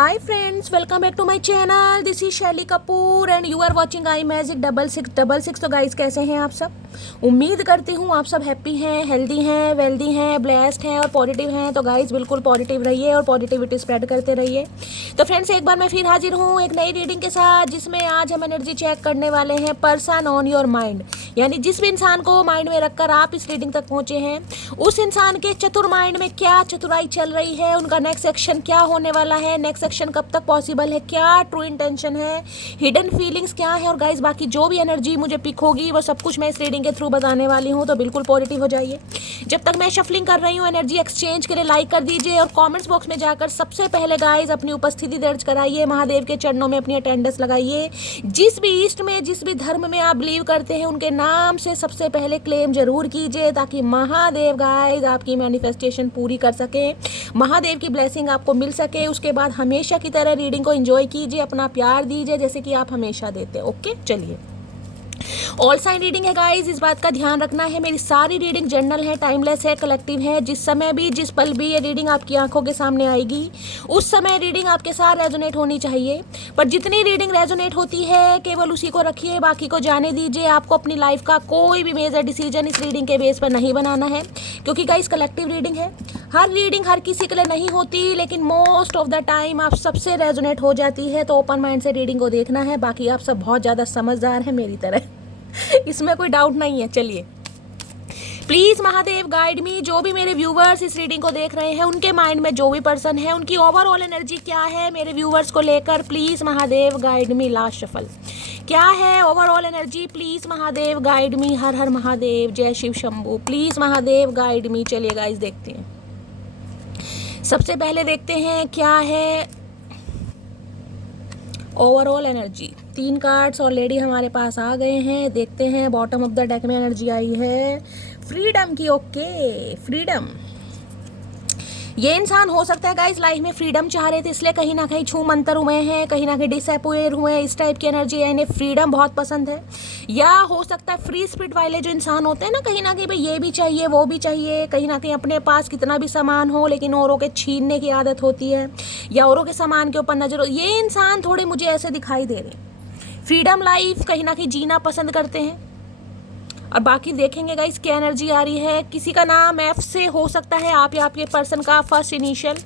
Hi friends, welcome back to my channel. This is शैली Kapoor and you are watching I magic 6666। तो guys कैसे हैं आप सब? उम्मीद करती हूँ आप सब हैप्पी हैं, हेल्दी हैं, वेल्दी हैं, ब्लेस्ड हैं और पॉजिटिव हैं। तो गाइस बिल्कुल पॉजिटिव रहिए और पॉजिटिविटी स्प्रेड करते रहिए। तो फ्रेंड्स एक बार मैं फिर हाजिर हूँ एक नई रीडिंग के साथ, जिसमें आज हम एनर्जी चेक करने वाले हैं पर्सन ऑन योर माइंड। यानी जिस भी इंसान को माइंड में रखकर आप इस रीडिंग तक पहुँचे हैं, उस इंसान के चतुर माइंड में क्या चतुराई चल रही है, उनका नेक्स्ट एक्शन क्या होने वाला है, नेक्स्ट एक्शन कब तक पॉसिबल है, क्या ट्रू इंटेंशन है, हिडन फीलिंग्स क्या है, और गाइस बाकी जो भी एनर्जी मुझे पिक होगी वो सब कुछ मैं इस रीडिंग के थ्रू बताने वाली हूँ। तो बिल्कुल पॉजिटिव हो जाइए। जब तक मैं शफलिंग कर रही हूँ एनर्जी एक्सचेंज के लिए लाइक कर दीजिए और कमेंट्स बॉक्स में जाकर सबसे पहले गाइस अपनी उपस्थिति दर्ज कराइए, महादेव के चरणों में अपनी अटेंडेंस लगाइए। जिस भी ईस्ट में, जिस भी धर्म में आप बिलीव करते हैं, उनके नाम से सबसे पहले क्लेम जरूर कीजिए, ताकि महादेव गाइस आपकी मैनिफेस्टेशन पूरी कर सके, महादेव की ब्लेसिंग आपको मिल सके। उसके बाद हमेशा की तरह रीडिंग को एंजॉय कीजिए, अपना प्यार दीजिए जैसे कि आप हमेशा देते हैं। ओके चलिए, ऑल साइन रीडिंग है गाइस, इस बात का ध्यान रखना है। मेरी सारी रीडिंग जनरल है, टाइमलेस है, कलेक्टिव है। जिस समय भी, जिस पल भी ये रीडिंग आपकी आंखों के सामने आएगी, उस समय रीडिंग आपके साथ रेजोनेट होनी चाहिए। पर जितनी रीडिंग रेजोनेट होती है केवल उसी को रखिए, बाकी को जाने दीजिए। आपको अपनी लाइफ का कोई भी मेजर डिसीजन इस रीडिंग के बेस पर नहीं बनाना है, क्योंकि गाइस कलेक्टिव रीडिंग है। हर रीडिंग हर किसी के लिए नहीं होती, लेकिन मोस्ट ऑफ द टाइम आप सबसे रेजोनेट हो जाती है। तो ओपन माइंड से रीडिंग को देखना है। बाकी आप सब बहुत ज़्यादा समझदार हैं मेरी तरह इसमें कोई डाउट नहीं है। चलिए, प्लीज महादेव गाइड मी। जो भी मेरे व्यूवर्स इस रीडिंग को देख रहे हैं, उनके माइंड में जो भी पर्सन है, उनकी ओवरऑल एनर्जी क्या है मेरे व्यूवर्स को लेकर, please Mahadev guide me. Last shuffle क्या है overall energy, please Mahadev guide me. हर हर महादेव, जय Shiv Shambhu, please Mahadev guide me. चलिए गाइस देखते हैं। सबसे पहले देखते हैं क्या है ओवरऑल एनर्जी। 3 कार्ड्स ऑलरेडी हमारे पास आ गए हैं। देखते हैं बॉटम ऑफ द डेक में एनर्जी आई है फ्रीडम की। Okay, freedom. ये इंसान हो सकता है गाइस लाइफ में फ्रीडम चाह रहे थे, इसलिए कहीं ना कहीं छू मंतर हुए हैं, कहीं ना कहीं डिसअपॉइंट हुए हैं। इस टाइप की एनर्जी है, इन्हें फ्रीडम बहुत पसंद है। या हो सकता है फ्री स्पिरिट वाले जो इंसान होते हैं ना कहीं भाई ये भी चाहिए वो भी चाहिए, कहीं ना कहीं अपने पास कितना भी सामान हो लेकिन औरों के छीनने की आदत होती है, या औरों के सामान के ऊपर नजर हो। ये इंसान थोड़े मुझे ऐसे दिखाई दे रहे हैं, फ्रीडम लाइफ कहीं ना कहीं जीना पसंद करते हैं। और बाकी देखेंगे गाइस क्या एनर्जी आ रही है। किसी का नाम एफ से हो सकता है, आप या आपके पर्सन का फर्स्ट इनिशियल।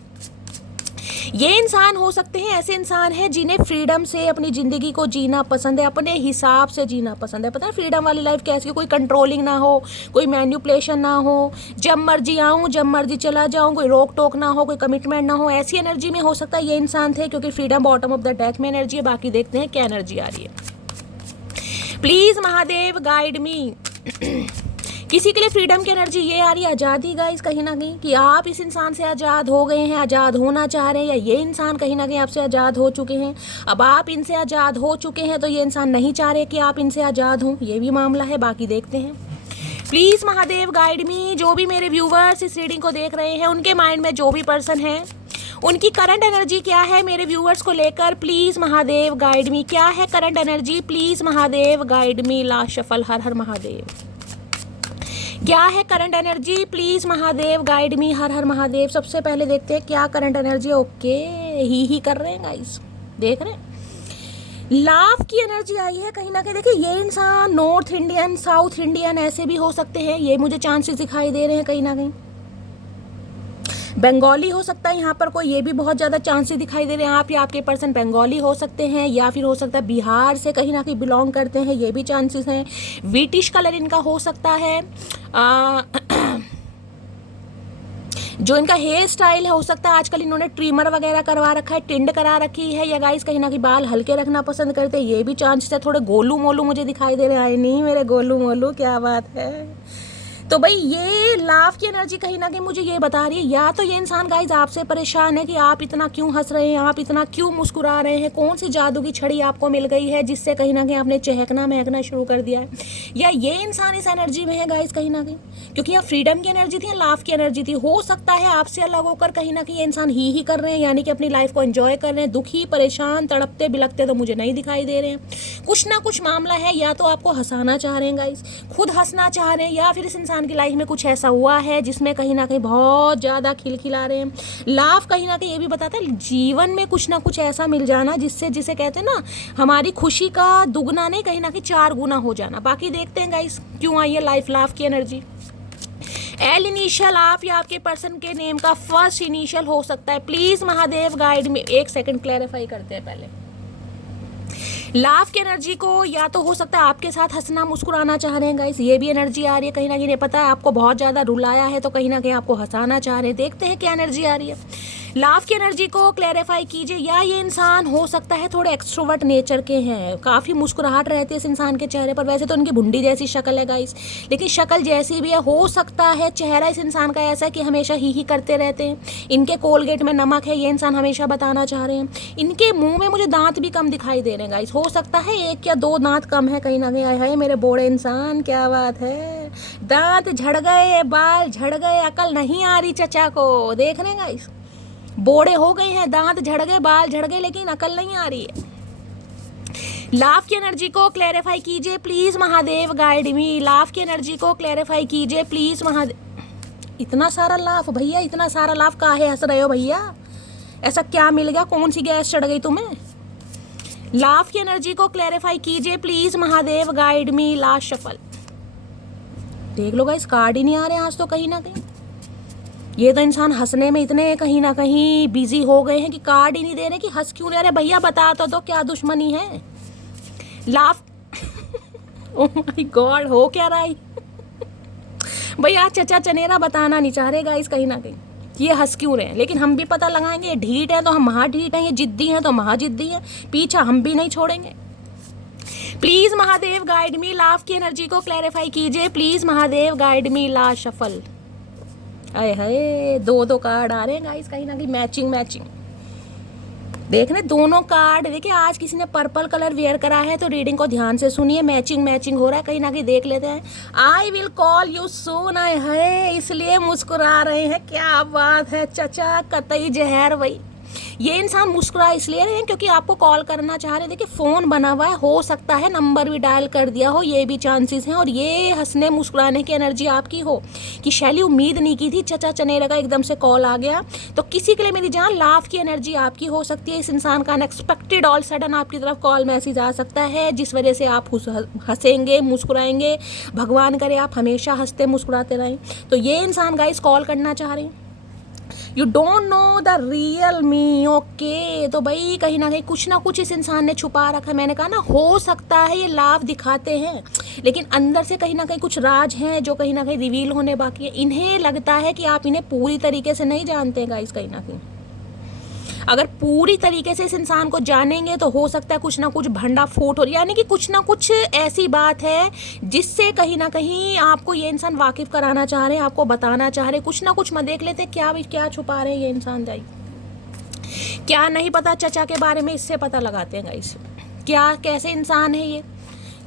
ये इंसान हो सकते हैं ऐसे इंसान हैं जिन्हें फ्रीडम से अपनी ज़िंदगी को जीना पसंद है, अपने हिसाब से जीना पसंद है। पता है फ्रीडम वाली लाइफ कैसी, कोई कंट्रोलिंग ना हो, कोई मैन्युपुलेशन ना हो, जब मर्जी आऊँ जब मर्जी चला जाऊँ, कोई रोक टोक ना हो, कोई कमिटमेंट ना हो। ऐसी एनर्जी में हो सकता है ये इंसान थे, क्योंकि freedom bottom of the deck में एनर्जी है। बाकी देखते हैं क्या एनर्जी आ रही है। प्लीज़ महादेव गाइड मी। किसी के लिए फ्रीडम की एनर्जी ये आ रही है आज़ादी गाइस, कहीं ना कहीं कि आप इस इंसान से आज़ाद हो गए हैं, आज़ाद होना चाह रहे हैं, या ये इंसान कहीं ना कहीं आपसे आज़ाद हो चुके हैं। अब आप इनसे आज़ाद हो चुके हैं तो ये इंसान नहीं चाह रहे कि आप इनसे आज़ाद हों, ये भी मामला है। बाकी देखते हैं। प्लीज़ महादेव गाइड मी। जो भी मेरे व्यूवर्स इस रीडिंग को देख रहे हैं, उनके माइंड में जो भी पर्सन है, उनकी करंट एनर्जी क्या है मेरे व्यूवर्स को लेकर, प्लीज़ महादेव गाइड मी। क्या है current energy, please Mahadev guide me. Last shuffle हर हर महादेव। क्या है current energy, please Mahadev guide me. हर हर महादेव। सबसे पहले देखते हैं क्या करंट एनर्जी। ओके, ही कर रहे हैं गाइस, देख रहे हैं लाव की एनर्जी आई है कहीं ना कहीं। देखिए ये इंसान नॉर्थ इंडियन, साउथ इंडियन ऐसे भी हो सकते हैं, ये मुझे चांसेस दिखाई दे रहे हैं। कहीं ना कहीं बंगाली हो सकता है यहाँ पर कोई, ये भी बहुत ज़्यादा चांसेस दिखाई दे रहे हैं। आप या आपके पर्सन बंगाली हो सकते हैं, या फिर हो सकता है बिहार से कहीं ना कहीं बिलोंग करते हैं, ये भी चांसेस हैं। व्हीटिश कलर इनका हो सकता है। जो इनका हेयर स्टाइल है हो सकता है आजकल इन्होंने ट्रिमर वगैरह करवा रखा है, टिंड करा रखी है, या गाइस कहीं ना कहीं बाल हल्के रखना पसंद करते हैं, ये भी चांसेस है। थोड़े गोलू मोलू मुझे दिखाई दे रहे हैं। नहीं मेरे गोलू मोलू, क्या बात है। तो भाई ये लाफ की एनर्जी कहीं ना कहीं मुझे ये बता रही है, या तो ये इंसान गाइज आपसे परेशान है कि आप इतना क्यों हंस रहे हैं, आप इतना क्यों मुस्कुरा रहे हैं, कौन सी जादू की छड़ी आपको मिल गई है जिससे कहीं ना कहीं आपने चहकना महकना शुरू कर दिया है। या ये इंसान इस एनर्जी में है गाइज कहीं ना कहीं, क्योंकि यहाँ फ्रीडम की एनर्जी थी, लाफ की एनर्जी थी। हो सकता है आपसे अलग होकर कहीं ना कहीं ये इंसान ही कर रहे हैं, यानी कि अपनी लाइफ को एंजॉय कर रहे हैं। दुखी, परेशान, तड़पते बिलकते तो मुझे नहीं दिखाई दे रहे हैं। कुछ ना कुछ मामला है, या तो आपको हंसाना चाह रहे हैं गाइज, खुद हंसना चाह रहे हैं, या फिर इस इंसान इंसान की लाइफ में कुछ ऐसा हुआ है जिसमें कहीं ना कहीं बहुत ज़्यादा खिलखिला रहे हैं। लाभ कहीं ना कहीं ये भी बताता है जीवन में कुछ ना कुछ ऐसा मिल जाना जिससे, जिसे कहते हैं ना, हमारी खुशी का दुगना नहीं, कहीं ना कहीं 4 गुना हो जाना। बाकी देखते हैं गाइस क्यों आई है लाइफ लाभ की एनर्जी। एल इनिशियल आप या आपके पर्सन के नेम का फर्स्ट इनिशियल हो सकता है। प्लीज महादेव गाइड में, एक सेकंड क्लैरिफाई करते हैं पहले। लाभ की एनर्जी को या तो हो सकता है आपके साथ हंसना मुस्कुराना चाह रहे हैं गाइस, ये भी एनर्जी आ रही है कहीं ना कहीं। पता है आपको बहुत ज़्यादा रुलाया है तो कहीं ना कहीं आपको हंसाना चाह रहे हैं। देखते हैं क्या एनर्जी आ रही है। लाभ की एनर्जी को क्लैरिफाई कीजिए। या ये इंसान हो सकता है थोड़े एक्सट्रोवर्ट नेचर के हैं, काफ़ी मुस्कुराहट रहती है इस इंसान के चेहरे पर। वैसे तो उनकी भुंडी जैसी शक्ल है गाइस, लेकिन शक्ल जैसी भी है, हो सकता है चेहरा इस इंसान का ऐसा है कि हमेशा ही करते रहते हैं। इनके कोलगेट में नमक है, ये इंसान हमेशा बताना चाह रहे हैं। इनके मुंह में मुझे दांत भी कम दिखाई दे रहे हैं गाइस, हो सकता है 1 या 2 दांत कम है कहीं ना कहीं। आए हाय मेरे बोड़े इंसान, क्या बात है, दांत झड़ गए, बाल झड़ गए, अकल नहीं आ रही चचा को। देख रहे हैं गाइस, बोड़े हो गए हैं, दांत झड़ गए, बाल झड़ गए, लेकिन अकल नहीं आ रही है। लाभ की एनर्जी को क्लैरिफाई कीजिए प्लीज महादेव गाइड मी। लाभ की एनर्जी को क्लैरिफाई कीजिए प्लीज महादेव। इतना सारा लाभ भैया, इतना सारा लाभ काहे हंस रहे हो भैया? ऐसा क्या मिल गया, कौन सी गैस चढ़ गई तुम्हें? लाभ की एनर्जी को क्लैरिफाई कीजिए please Mahadev guide me. Last shuffle देख लो गाइस, कार्ड ही नहीं आ रहे आज तो कहीं ना कहीं। ये तो इंसान हंसने में इतने कहीं ना कहीं बिजी हो गए हैं कि कार्ड ही नहीं दे रहे कि हंस क्यों नहीं रहे। भैया बता तो दो क्या दुश्मनी है? लाभ ओह माय गॉड, हो क्या रहा है भैया? चचा चनेरा बताना नहीं चाह रहे गाइस कहीं ना कहीं ये हंस क्यों रहे हैं, लेकिन हम भी पता लगाएंगे। ढीठ है तो हम महा ढीठ हैं, ये जिद्दी हैं तो महा जिद्दी हैं, पीछा हम भी नहीं छोड़ेंगे। प्लीज महादेव गाइड मी। लाभ की एनर्जी को क्लैरिफाई कीजिए please Mahadev guide me. Last shuffle आए हाय, 2 कार्ड आ रहे हैं गाइस कहीं ना कहीं, मैचिंग देख रहे दोनों कार्ड। देखिए आज किसी ने पर्पल कलर वेयर करा है तो रीडिंग को ध्यान से सुनिए, मैचिंग हो रहा है कहीं ना कहीं, देख लेते हैं। I will call you soon, आए हाय, इसलिए मुस्कुरा रहे हैं, क्या बात है चचा, कतई जहर वही। ये इंसान मुस्कुरा इसलिए रहे हैं क्योंकि आपको कॉल करना चाह रहे हैं। देखिए फ़ोन बना हुआ है, हो सकता है नंबर भी डायल कर दिया हो, ये भी चांसेस हैं। और ये हंसने मुस्कुराने की एनर्जी आपकी हो कि शैली उम्मीद नहीं की थी चचा चनेरा का एकदम से कॉल आ गया, तो किसी के लिए मेरी जान लाभ की एनर्जी आपकी हो सकती है। इस इंसान का अनएक्सपेक्टेड ऑल सडन आपकी तरफ कॉल मैसेज आ सकता है जिस वजह से आप हंसेंगे मुस्कुराएंगे। भगवान करे आप हमेशा हंसते मुस्कुराते रहें। तो ये इंसान गाइस कॉल करना चाह रहे हैं। You don't know the real me, okay. तो भाई कहीं ना कहीं कुछ ना कुछ इस इंसान ने छुपा रखा है। मैंने कहा ना, हो सकता है ये लाभ दिखाते हैं लेकिन अंदर से कहीं ना कहीं कुछ राज हैं जो कहीं ना कहीं रिवील होने बाकी है। इन्हें लगता है कि आप इन्हें पूरी तरीके से नहीं जानते गाइस कहीं ना कहीं। अगर पूरी तरीके से इस इंसान को जानेंगे तो हो सकता है कुछ ना कुछ भंडा फूट हो, यानी कि कुछ ना कुछ ऐसी बात है जिससे कहीं ना कहीं आपको ये इंसान वाकिफ कराना चाह रहे हैं, आपको बताना चाह रहे हैं कुछ ना कुछ। मैं देख लेते हैं क्या छुपा रहे हैं ये इंसान, जाइए क्या नहीं पता चचा के बारे में, इससे पता लगाते हैं गाइस क्या कैसे इंसान है ये।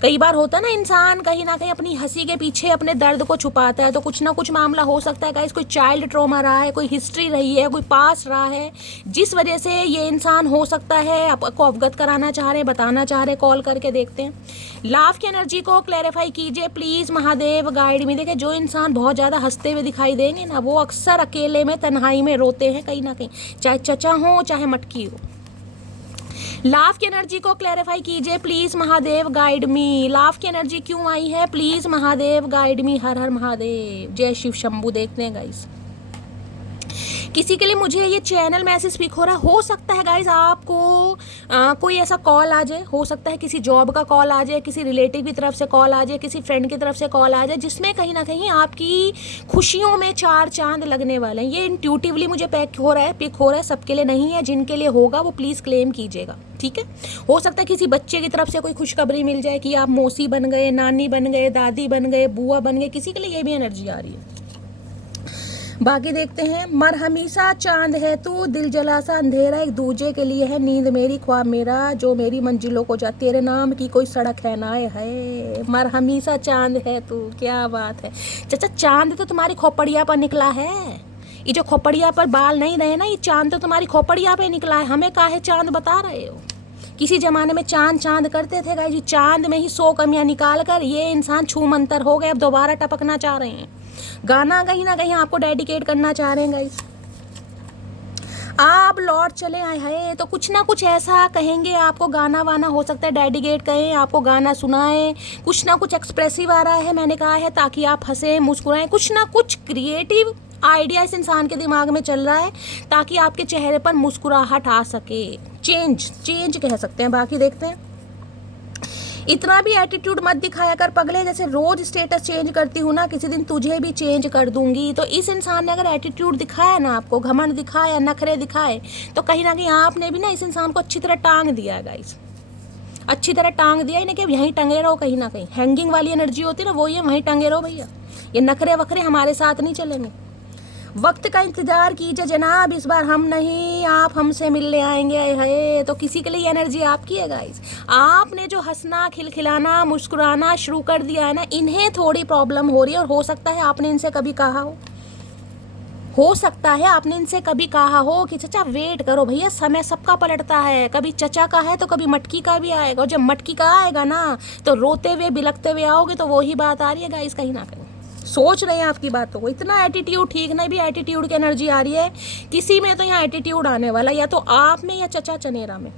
कई बार होता है ना, इंसान कहीं ना कहीं अपनी हंसी के पीछे अपने दर्द को छुपाता है, तो कुछ ना कुछ मामला हो सकता है गाइस, कोई चाइल्ड ट्रॉमा रहा है, कोई हिस्ट्री रही है, कोई पास रहा है जिस वजह से ये इंसान हो सकता है आपको अवगत कराना चाह रहे हैं, बताना चाह रहे हैं। कॉल करके देखते हैं। लाभ की एनर्जी को क्लैरिफाई कीजिए प्लीज महादेव गाइड में। देखिए जो इंसान बहुत ज़्यादा हंसते हुए दिखाई देंगे ना, वो अक्सर अकेले में तन्हाई में रोते हैं कहीं ना कहीं, चाहे चचा हो चाहे मटकी हो। लाभ की एनर्जी को क्लैरिफाई कीजिए प्लीज महादेव गाइड मी। लाभ की एनर्जी क्यों आई है प्लीज महादेव गाइड मी। हर हर महादेव, जय शिव शंभू। देखते हैं गाइस किसी के लिए मुझे ये चैनल मैसेज स्पीक हो रहा है। हो सकता है गाइज आपको कोई ऐसा कॉल आ जाए, हो सकता है किसी जॉब का कॉल आ जाए, किसी रिलेटिव की तरफ से कॉल आ जाए, किसी फ्रेंड की तरफ से कॉल आ जाए, जिसमें कहीं ना कहीं आपकी खुशियों में 4 चांद लगने वाले हैं। ये इंट्यूटिवली मुझे पिक हो रहा है, सबके लिए नहीं है। जिनके लिए होगा वो प्लीज़ क्लेम कीजिएगा, ठीक है। हो सकता है किसी बच्चे की तरफ से कोई खुशखबरी मिल जाए कि आप मौसी बन गए, नानी बन गए, दादी बन गए, बुआ बन गए, किसी के लिए ये भी एनर्जी आ रही है। बाकी देखते हैं। मर हमेशा चांद है तू, दिल जला सा अंधेरा, एक दूजे के लिए है नींद मेरी ख्वाब मेरा, जो मेरी मंजिलों को जा, तेरे नाम की कोई सड़क है ना है। मर हमेशा चांद है तू, क्या बात है चाचा। चांद तो तुम्हारी खोपड़िया पर निकला है, ये जो खोपड़िया पर बाल नहीं रहे ना, ये चांद तो तुम्हारी खोपड़िया पे निकला है। हमें काहे चांद बता रहे हो? किसी जमाने में चांद करते थे गाइस, चांद में ही 100 कमियां निकाल कर ये इंसान छू मंतर हो गए, अब दोबारा टपकना चाह रहे हैं। गाना कहीं ना कहीं आपको डेडिकेट करना चाह रहे हैं गाइस। आप लौट चले आए हैं तो कुछ ना कुछ ऐसा कहेंगे आपको, गाना वाना हो सकता है डेडिकेट कहें, आपको गाना सुनाएं, कुछ ना कुछ एक्सप्रेसिव आ रहा है मैंने कहा है, ताकि आप हंसें मुस्कुराएं, कुछ ना कुछ क्रिएटिव आइडिया इस इंसान के दिमाग में चल रहा है ताकि आपके चेहरे पर मुस्कुराहट आ सके। चेंज कह सकते हैं। बाकी देखते हैं। इतना भी एटीट्यूड मत दिखाया कर पगले, जैसे रोज स्टेटस चेंज करती हूँ ना, किसी दिन तुझे भी चेंज कर दूंगी। तो इस इंसान ने अगर एटीट्यूड दिखाया ना, आपको घमंड दिखाया, नखरे दिखाए, तो कहीं ना कहीं आपने भी ना इस इंसान को अच्छी तरह टांग दिया है गाइस, अच्छी तरह टांग दिया। इन्हें कि यहीं टंगे रहो, कहीं ना कहीं हैंगिंग वाली एनर्जी होती है ना, वो ये वहीं टंगे रहो भैया, ये नखरे वखरे हमारे साथ नहीं चलेंगे। वक्त का इंतजार कीजिए जनाब, इस बार हम नहीं आप हमसे मिलने आएंगे है। तो किसी के लिए ये एनर्जी आपकी है गाइस। आपने जो हंसना खिलखिलाना मुस्कुराना शुरू कर दिया है ना, इन्हें थोड़ी प्रॉब्लम हो रही है। और हो सकता है आपने इनसे कभी कहा हो सकता है आपने इनसे कभी कहा हो कि चचा वेट करो भैया, समय सबका पलटता है, कभी चचा का है तो कभी मटकी का भी आएगा। और जब मटकी का आएगा ना तो रोते हुए बिलखते हुए आओगे। तो वही बात आ रही है गाइस, कहीं ना कहीं सोच रहे हैं आपकी बातों को। इतना एटीट्यूड ठीक नहीं, भी एटीट्यूड की एनर्जी आ रही है किसी में, तो यहाँ एटीट्यूड आने वाला, या तो आप में या चचा चनेरा में।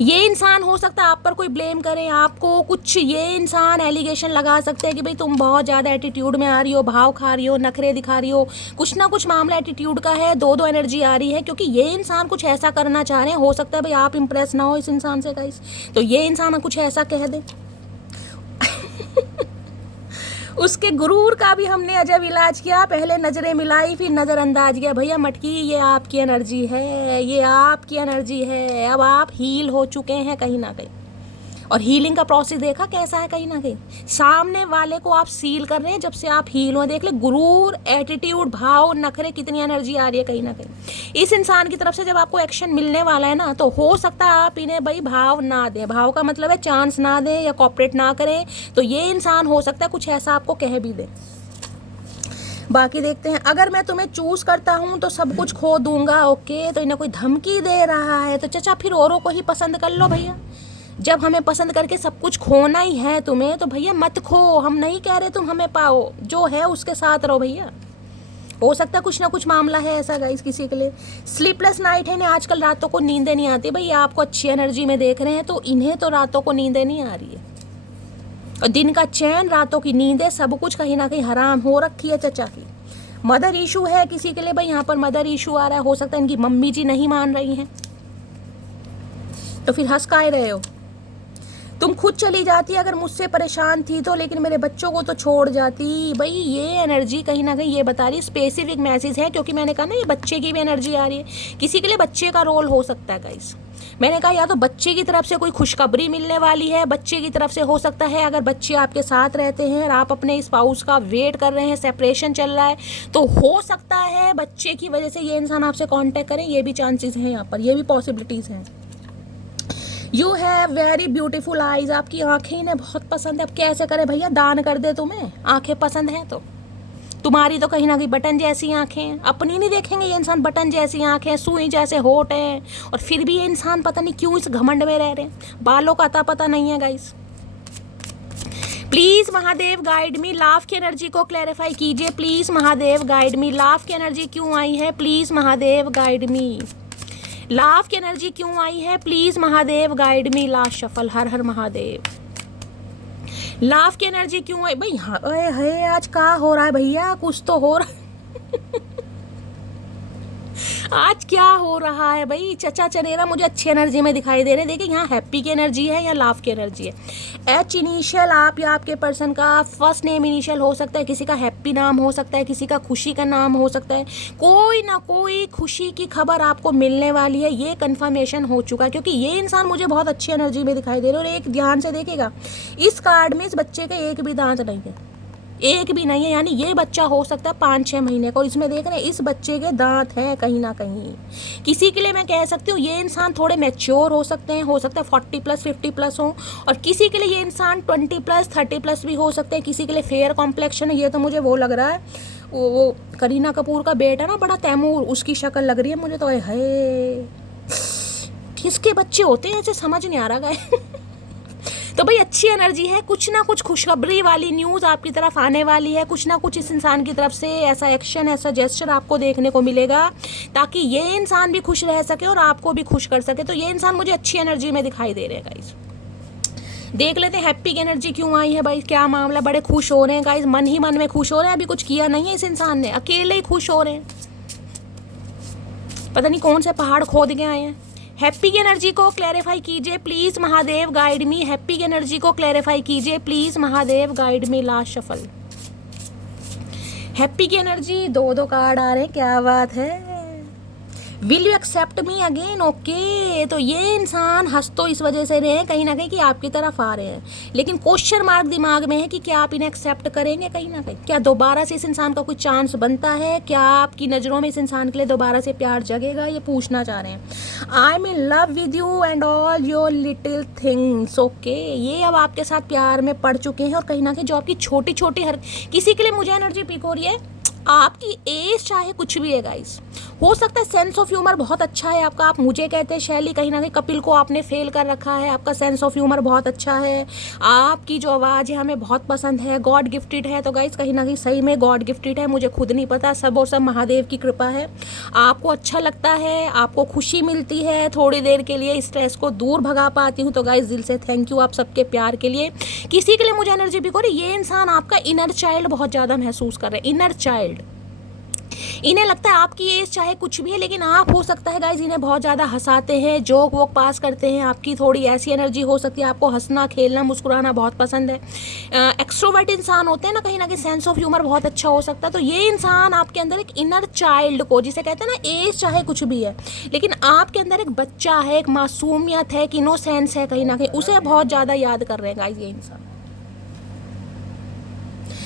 ये इंसान हो सकता है आप पर कोई ब्लेम करे आपको कुछ, ये इंसान एलिगेशन लगा सकते हैं कि भाई तुम बहुत ज़्यादा एटीट्यूड में आ रही हो, भाव खा रही हो, नखरे दिखा रही हो, कुछ ना कुछ मामला एटीट्यूड का है। दो एनर्जी आ रही है क्योंकि ये इंसान कुछ ऐसा करना चाह रहे हैं। हो सकता है भाई आप इंप्रेस ना हो इस इंसान से गाइस, तो ये इंसान कुछ ऐसा कह दे। उसके गुरूर का भी हमने अजब इलाज किया, पहले नजरें मिलाई फिर नज़रअंदाज किया। भैया मटकी ये आपकी एनर्जी है, ये आपकी एनर्जी है। अब आप हील हो चुके हैं कहीं ना कहीं, और हीलिंग का प्रोसेस देखा कैसा है, कहीं ना कहीं सामने वाले को आप सील कर रहे हैं। जब से आप हील हो देख ले, गुरूर, एटीट्यूड, भाव, नखरे, कितनी एनर्जी आ रही है कहीं ना कहीं इस इंसान की तरफ से। जब आपको एक्शन मिलने वाला है ना, तो हो सकता है आप इन्हें भाई भाव ना दें, भाव का मतलब है चांस ना दें या कॉपरेट ना करें। तो ये इंसान हो सकता है कुछ ऐसा आपको कह भी दे। बाकी देखते हैं। अगर मैं तुम्हें चूज करता हूँ तो सब कुछ खो दूंगा, ओके। तो इन्हें कोई धमकी दे रहा है, तो चचा फिर औरों को ही पसंद कर लो भैया। जब हमें पसंद करके सब कुछ खोना ही है तुम्हें, तो भैया मत खो। हम नहीं कह रहे तुम हमें पाओ, जो है उसके साथ रहो भैया। हो सकता है कुछ ना कुछ मामला है ऐसा गाइस किसी के लिए। स्लीपलेस नाइट है ना, आजकल रातों को नींदें नहीं आती। भैया आपको अच्छी एनर्जी में देख रहे हैं, तो इन्हें तो रातों को नींदें नहीं आ रही है, और दिन का चैन, रातों की नींदें, सब कुछ कहीं ना कहीं हराम हो रखी है चचा की। मदर इशू है किसी के लिए भाई, यहाँ पर मदर इशू आ रहा है। हो सकता है इनकी मम्मी जी नहीं मान रही हैं, तो फिर हंस काहे रहे हो। तुम खुद चली जाती अगर मुझसे परेशान थी तो, लेकिन मेरे बच्चों को तो छोड़ जाती। भाई ये एनर्जी कहीं ना कहीं ये बता रही है, स्पेसिफिक मैसेज है, क्योंकि मैंने कहा ना ये बच्चे की भी एनर्जी आ रही है। किसी के लिए बच्चे का रोल हो सकता है गाइस। मैंने कहा या तो बच्चे की तरफ से कोई खुशखबरी मिलने वाली है, बच्चे की तरफ से हो सकता है अगर बच्चे आपके साथ रहते हैं और आप अपने स्पाउस का वेट कर रहे हैं, सेपरेशन चल रहा है, तो हो सकता है बच्चे की वजह से ये इंसान आपसे कांटेक्ट करें। ये भी चांसेस हैं यहाँ पर, ये भी पॉसिबिलिटीज़ हैं। You have very beautiful eyes, आपकी आंखें इन्हें बहुत पसंद है। अब कैसे करे भैया, दान कर दे तुम्हें, आंखें पसंद हैं तो। तुम्हारी तो कहीं ना कहीं बटन जैसी आंखें हैं, अपनी नहीं देखेंगे ये इंसान। बटन जैसी आंखें, सुई जैसे होठ हैं, और फिर भी ये इंसान पता नहीं क्यों इस घमंड में रह रहे हैं। बालों का अता पता नहीं है guys. Please Mahadev guide me, laugh की एनर्जी को क्लैरिफाई कीजिए please Mahadev guide me. Laugh की एनर्जी क्यों आई है, please Mahadev guide me. Laugh की एनर्जी क्यों आई है, please Mahadev guide me. Last shuffle, हर हर महादेव। लाफ की एनर्जी क्यों आई भाई। हाँ है, आज क्या हो रहा है भैया, कुछ तो हो रहा है। आज क्या हो रहा है भाई। चचा चनेरा मुझे अच्छी एनर्जी में दिखाई दे रहे हैं। देखिए यहाँ हैप्पी की एनर्जी है या लाफ की एनर्जी है। एच इनिशियल आप या आपके पर्सन का फर्स्ट नेम इनिशियल हो सकता है, किसी का हैप्पी नाम हो सकता है, किसी का खुशी का नाम हो सकता है। कोई ना कोई खुशी की खबर आपको मिलने वाली है, ये कन्फर्मेशन हो चुका है, क्योंकि ये इंसान मुझे बहुत अच्छी एनर्जी में दिखाई दे रहा है। और एक ध्यान से देखिएगा, इस कार्ड में इस बच्चे के एक भी दांत नहीं है, एक भी नहीं है। यानी ये बच्चा हो सकता है 5-6 महीने का, और इसमें देख रहे हैं इस बच्चे के दांत हैं कहीं ना कहीं। किसी के लिए मैं कह सकती हूँ ये इंसान थोड़े मैच्योर हो सकते हैं, हो सकता है 40+, 50+ हो, और किसी के लिए ये इंसान 20+, 30+ भी हो सकते हैं। किसी के लिए फेयर कॉम्प्लेक्शन है, ये तो मुझे वो लग रहा है, वो करीना कपूर का बेटा ना, बड़ा तैमूर, उसकी शक्ल लग रही है मुझे तो। है किसके बच्चे होते हैं ऐसे, समझ नहीं आ रहा है। तो भाई अच्छी एनर्जी है, कुछ ना कुछ खुशखबरी वाली न्यूज़ आपकी तरफ आने वाली है, कुछ ना कुछ इस इंसान की तरफ से ऐसा एक्शन, ऐसा जेस्चर आपको देखने को मिलेगा ताकि ये इंसान भी खुश रह सके और आपको भी खुश कर सके। तो ये इंसान मुझे अच्छी एनर्जी में दिखाई दे रहे हैं गाइस। देख लेते हैं हैप्पी की एनर्जी क्यों आई है भाई, क्या मामला, बड़े खुश हो रहे हैं गाइस, मन ही मन में खुश हो रहे हैं, अभी कुछ किया नहीं है इस इंसान ने, अकेले ही खुश हो रहे हैं, पता नहीं कौन से पहाड़ खोद के आए हैं। हैप्पी की एनर्जी को क्लैरिफाई कीजिए please Mahadev, guide me. Happy की एनर्जी को क्लैरिफाई कीजिए please Mahadev, guide me. Last shuffle. Happy की एनर्जी, दो कार्ड आ रहे हैं, क्या बात है। Will you accept me again, okay. तो ये इंसान हंस तो इस वजह से रहे हैं कहीं ना कहीं कि आपकी तरफ आ रहे हैं, लेकिन क्वेश्चन मार्क दिमाग में है कि क्या आप इन्हें एक्सेप्ट करेंगे कहीं ना कहीं, क्या दोबारा से इस इंसान का कोई चांस बनता है, क्या आपकी नज़रों में इस इंसान के लिए दोबारा से प्यार जगेगा, ये पूछना चाह रहे हैं। I am in love with you and all your little things, okay. ये अब आपके साथ प्यार में पड़ चुके हैं और कहीं ना कहीं जो आपकी छोटी छोटी हर किसी के लिए मुझे एनर्जी पिक हो रही है, आपकी एज चाहे कुछ भी है गाइस, हो सकता है सेंस ऑफ ह्यूमर बहुत अच्छा है आपका, आप मुझे कहते हैं शैली, कहीं ना कहीं कपिल को आपने फेल कर रखा है, आपका सेंस ऑफ ह्यूमर बहुत अच्छा है, आपकी जो आवाज़ है हमें बहुत पसंद है, गॉड गिफ्टेड है। तो गाइस कहीं ना कहीं सही में गॉड गिफ्टेड है, मुझे खुद नहीं पता, सब और सब महादेव की कृपा है। आपको अच्छा लगता है, आपको खुशी मिलती है, थोड़ी देर के लिए स्ट्रेस को दूर भगा पाती हूँ। तो गाइस दिल से थैंक यू आप सबके प्यार के लिए। किसी के लिए मुझे एनर्जी भी करो, ये इंसान आपका इनर चाइल्ड बहुत ज़्यादा महसूस कर रहे हैं, इनर चाइल्ड। इन्हें लगता है आपकी एज चाहे कुछ भी है, लेकिन आप हो सकता है गाइज इन्हें बहुत ज़्यादा हंसाते हैं, जोक वोक पास करते हैं, आपकी थोड़ी ऐसी एनर्जी हो सकती है, आपको हंसना खेलना मुस्कुराना बहुत पसंद है। एक्सट्रोवर्ट इंसान होते हैं ना, कहीं ना कहीं सेंस ऑफ ह्यूमर बहुत अच्छा हो सकता है। तो ये इंसान आपके अंदर एक इनर चाइल्ड को, जिसे कहते हैं ना एज चाहे कुछ भी है, लेकिन आपके अंदर एक बच्चा है, एक मासूमियत है, एक इनोसेंस है, कहीं ना कहीं उसे बहुत ज़्यादा याद कर रहे हैं गाइज ये इंसान।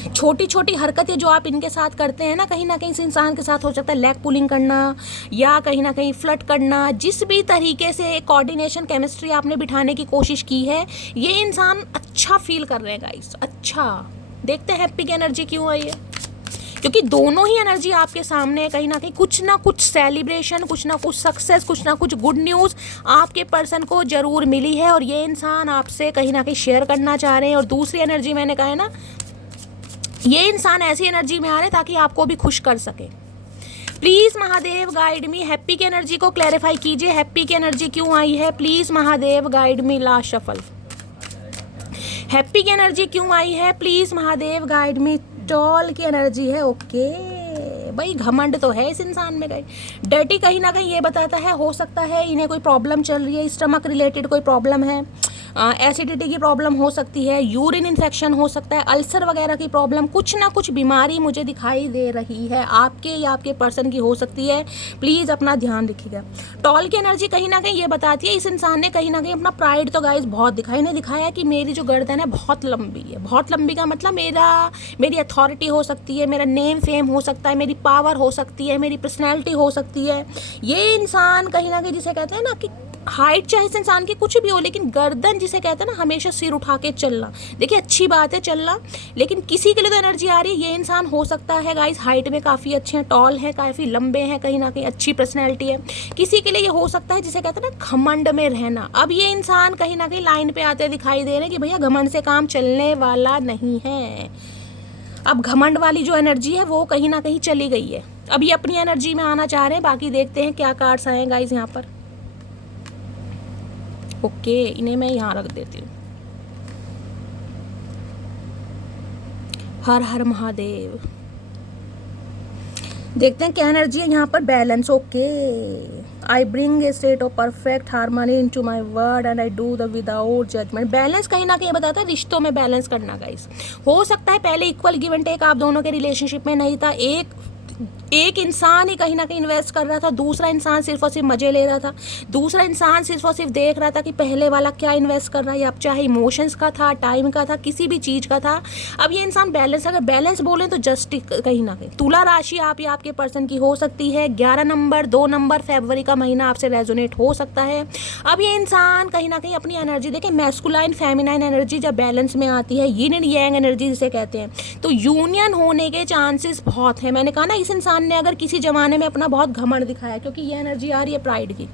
छोटी छोटी हरकतें जो आप इनके साथ करते हैं ना कहीं इस इंसान के साथ हो सकता है लेग पुलिंग करना या कहीं ना कहीं फ्लर्ट करना, जिस भी तरीके से कोऑर्डिनेशन केमिस्ट्री आपने बिठाने की कोशिश की है, ये इंसान अच्छा फील कर रहे हैं गाइस। अच्छा, देखते हैं हैप्पी की एनर्जी क्यों आई है, क्योंकि दोनों ही एनर्जी आपके सामने है, कहीं ना कुछ सेलिब्रेशन, कुछ ना कुछ सक्सेस, कुछ ना कुछ गुड न्यूज़ आपके पर्सन को ज़रूर मिली है और ये इंसान आपसे कहीं ना कहीं शेयर करना चाह रहे हैं। और दूसरी एनर्जी मैंने कहा है ना, ये इंसान ऐसी एनर्जी में आ रहे हैं ताकि आपको भी खुश कर सके। Please Mahadev guide me, happy की एनर्जी को क्लैरिफाई कीजिए, हैप्पी की एनर्जी क्यों आई है, please Mahadev guide me. Last shuffle. Happy की एनर्जी क्यों आई है, please Mahadev guide me. Tall की एनर्जी है, ओके भाई घमंड तो है इस इंसान में। गई डर्टी कहीं ना कहीं ये बताता है, हो सकता है इन्हें कोई प्रॉब्लम चल रही है, स्टमक रिलेटेड कोई प्रॉब्लम है, एसिडिटी की प्रॉब्लम हो सकती है, यूरिन इन्फेक्शन हो सकता है, अल्सर वगैरह की प्रॉब्लम, कुछ ना कुछ बीमारी मुझे दिखाई दे रही है, आपके या आपके पर्सन की हो सकती है। प्लीज़ अपना ध्यान रखिएगा। टॉल की एनर्जी कहीं ना कहीं ये बताती है इस इंसान ने कहीं ना कहीं अपना प्राइड तो गाइस बहुत दिखाई, ने दिखाया कि मेरी जो गर्दन है बहुत लंबी है। बहुत लंबी का मतलब मेरी अथॉरिटी हो सकती है, मेरा नेम फेम हो सकता है, मेरी पावर हो सकती है, मेरी पर्सनैलिटी हो सकती है। ये इंसान कहीं ना कहीं जिसे कहते हैं ना कि हाइट चाहे इस इंसान की कुछ भी हो, लेकिन गर्दन जिसे कहते हैं ना हमेशा सिर उठा के चलना, देखिए अच्छी बात है चलना, लेकिन किसी के लिए तो एनर्जी आ रही है ये इंसान हो सकता है गाइस हाइट में काफ़ी अच्छे हैं, टॉल हैं, काफ़ी लंबे हैं, कहीं ना कहीं अच्छी पर्सनैलिटी है। किसी के लिए ये हो सकता है जिसे कहते हैं ना घमंड में रहना। अब ये इंसान कहीं ना कहीं लाइन पे आते दिखाई दे रहे हैं कि भैया घमंड से काम चलने वाला नहीं है। अब घमंड वाली जो एनर्जी है वो कहीं ना कहीं चली गई है, अब ये अपनी एनर्जी में आना चाह रहे हैं। बाकी देखते हैं क्या कार्ड्स आए गाइस यहाँ पर। ओके, इन्हें मैं यहाँ रख देती हूँ। हर हर महादेव। देखते हैं क्या एनर्जी है यहाँ पर। Balance, okay. I bring a state of perfect harmony into my word and I do the without judgment. Balance कहीं ना कहीं बताता है रिश्तों में बैलेंस करना गाइस। हो सकता है पहले इक्वल गिव एंड टेक आप दोनों के रिलेशनशिप में नहीं था, एक इंसान ही कहीं ना कहीं इन्वेस्ट कर रहा था, दूसरा इंसान सिर्फ और सिर्फ मजे ले रहा था, दूसरा इंसान सिर्फ और सिर्फ देख रहा था कि पहले वाला क्या इन्वेस्ट कर रहा है। अब चाहे इमोशंस का था, टाइम का था, किसी भी चीज़ का था। अब ये इंसान बैलेंस, अगर बैलेंस बोले तो जस्ट कहीं ना कहीं तुला राशि आप या आपके पर्सन की हो सकती है। 11 नंबर 2 नंबर फरवरी का महीना आपसे रेजोनेट हो सकता है। अब ये इंसान कहीं ना कहीं अपनी एनर्जी देखें, मैस्कुलाइन फेमिनाइन एनर्जी जब बैलेंस में आती है, यिन एंड यांग एनर्जी जिसे कहते हैं, तो यूनियन होने के चांसेस बहुत है। मैंने कहा ना इस इंसान ने अगर किसी जमाने में अपना बहुत घमंड दिखाया, क्योंकि ये एनर्जी आ रही है प्राइड की,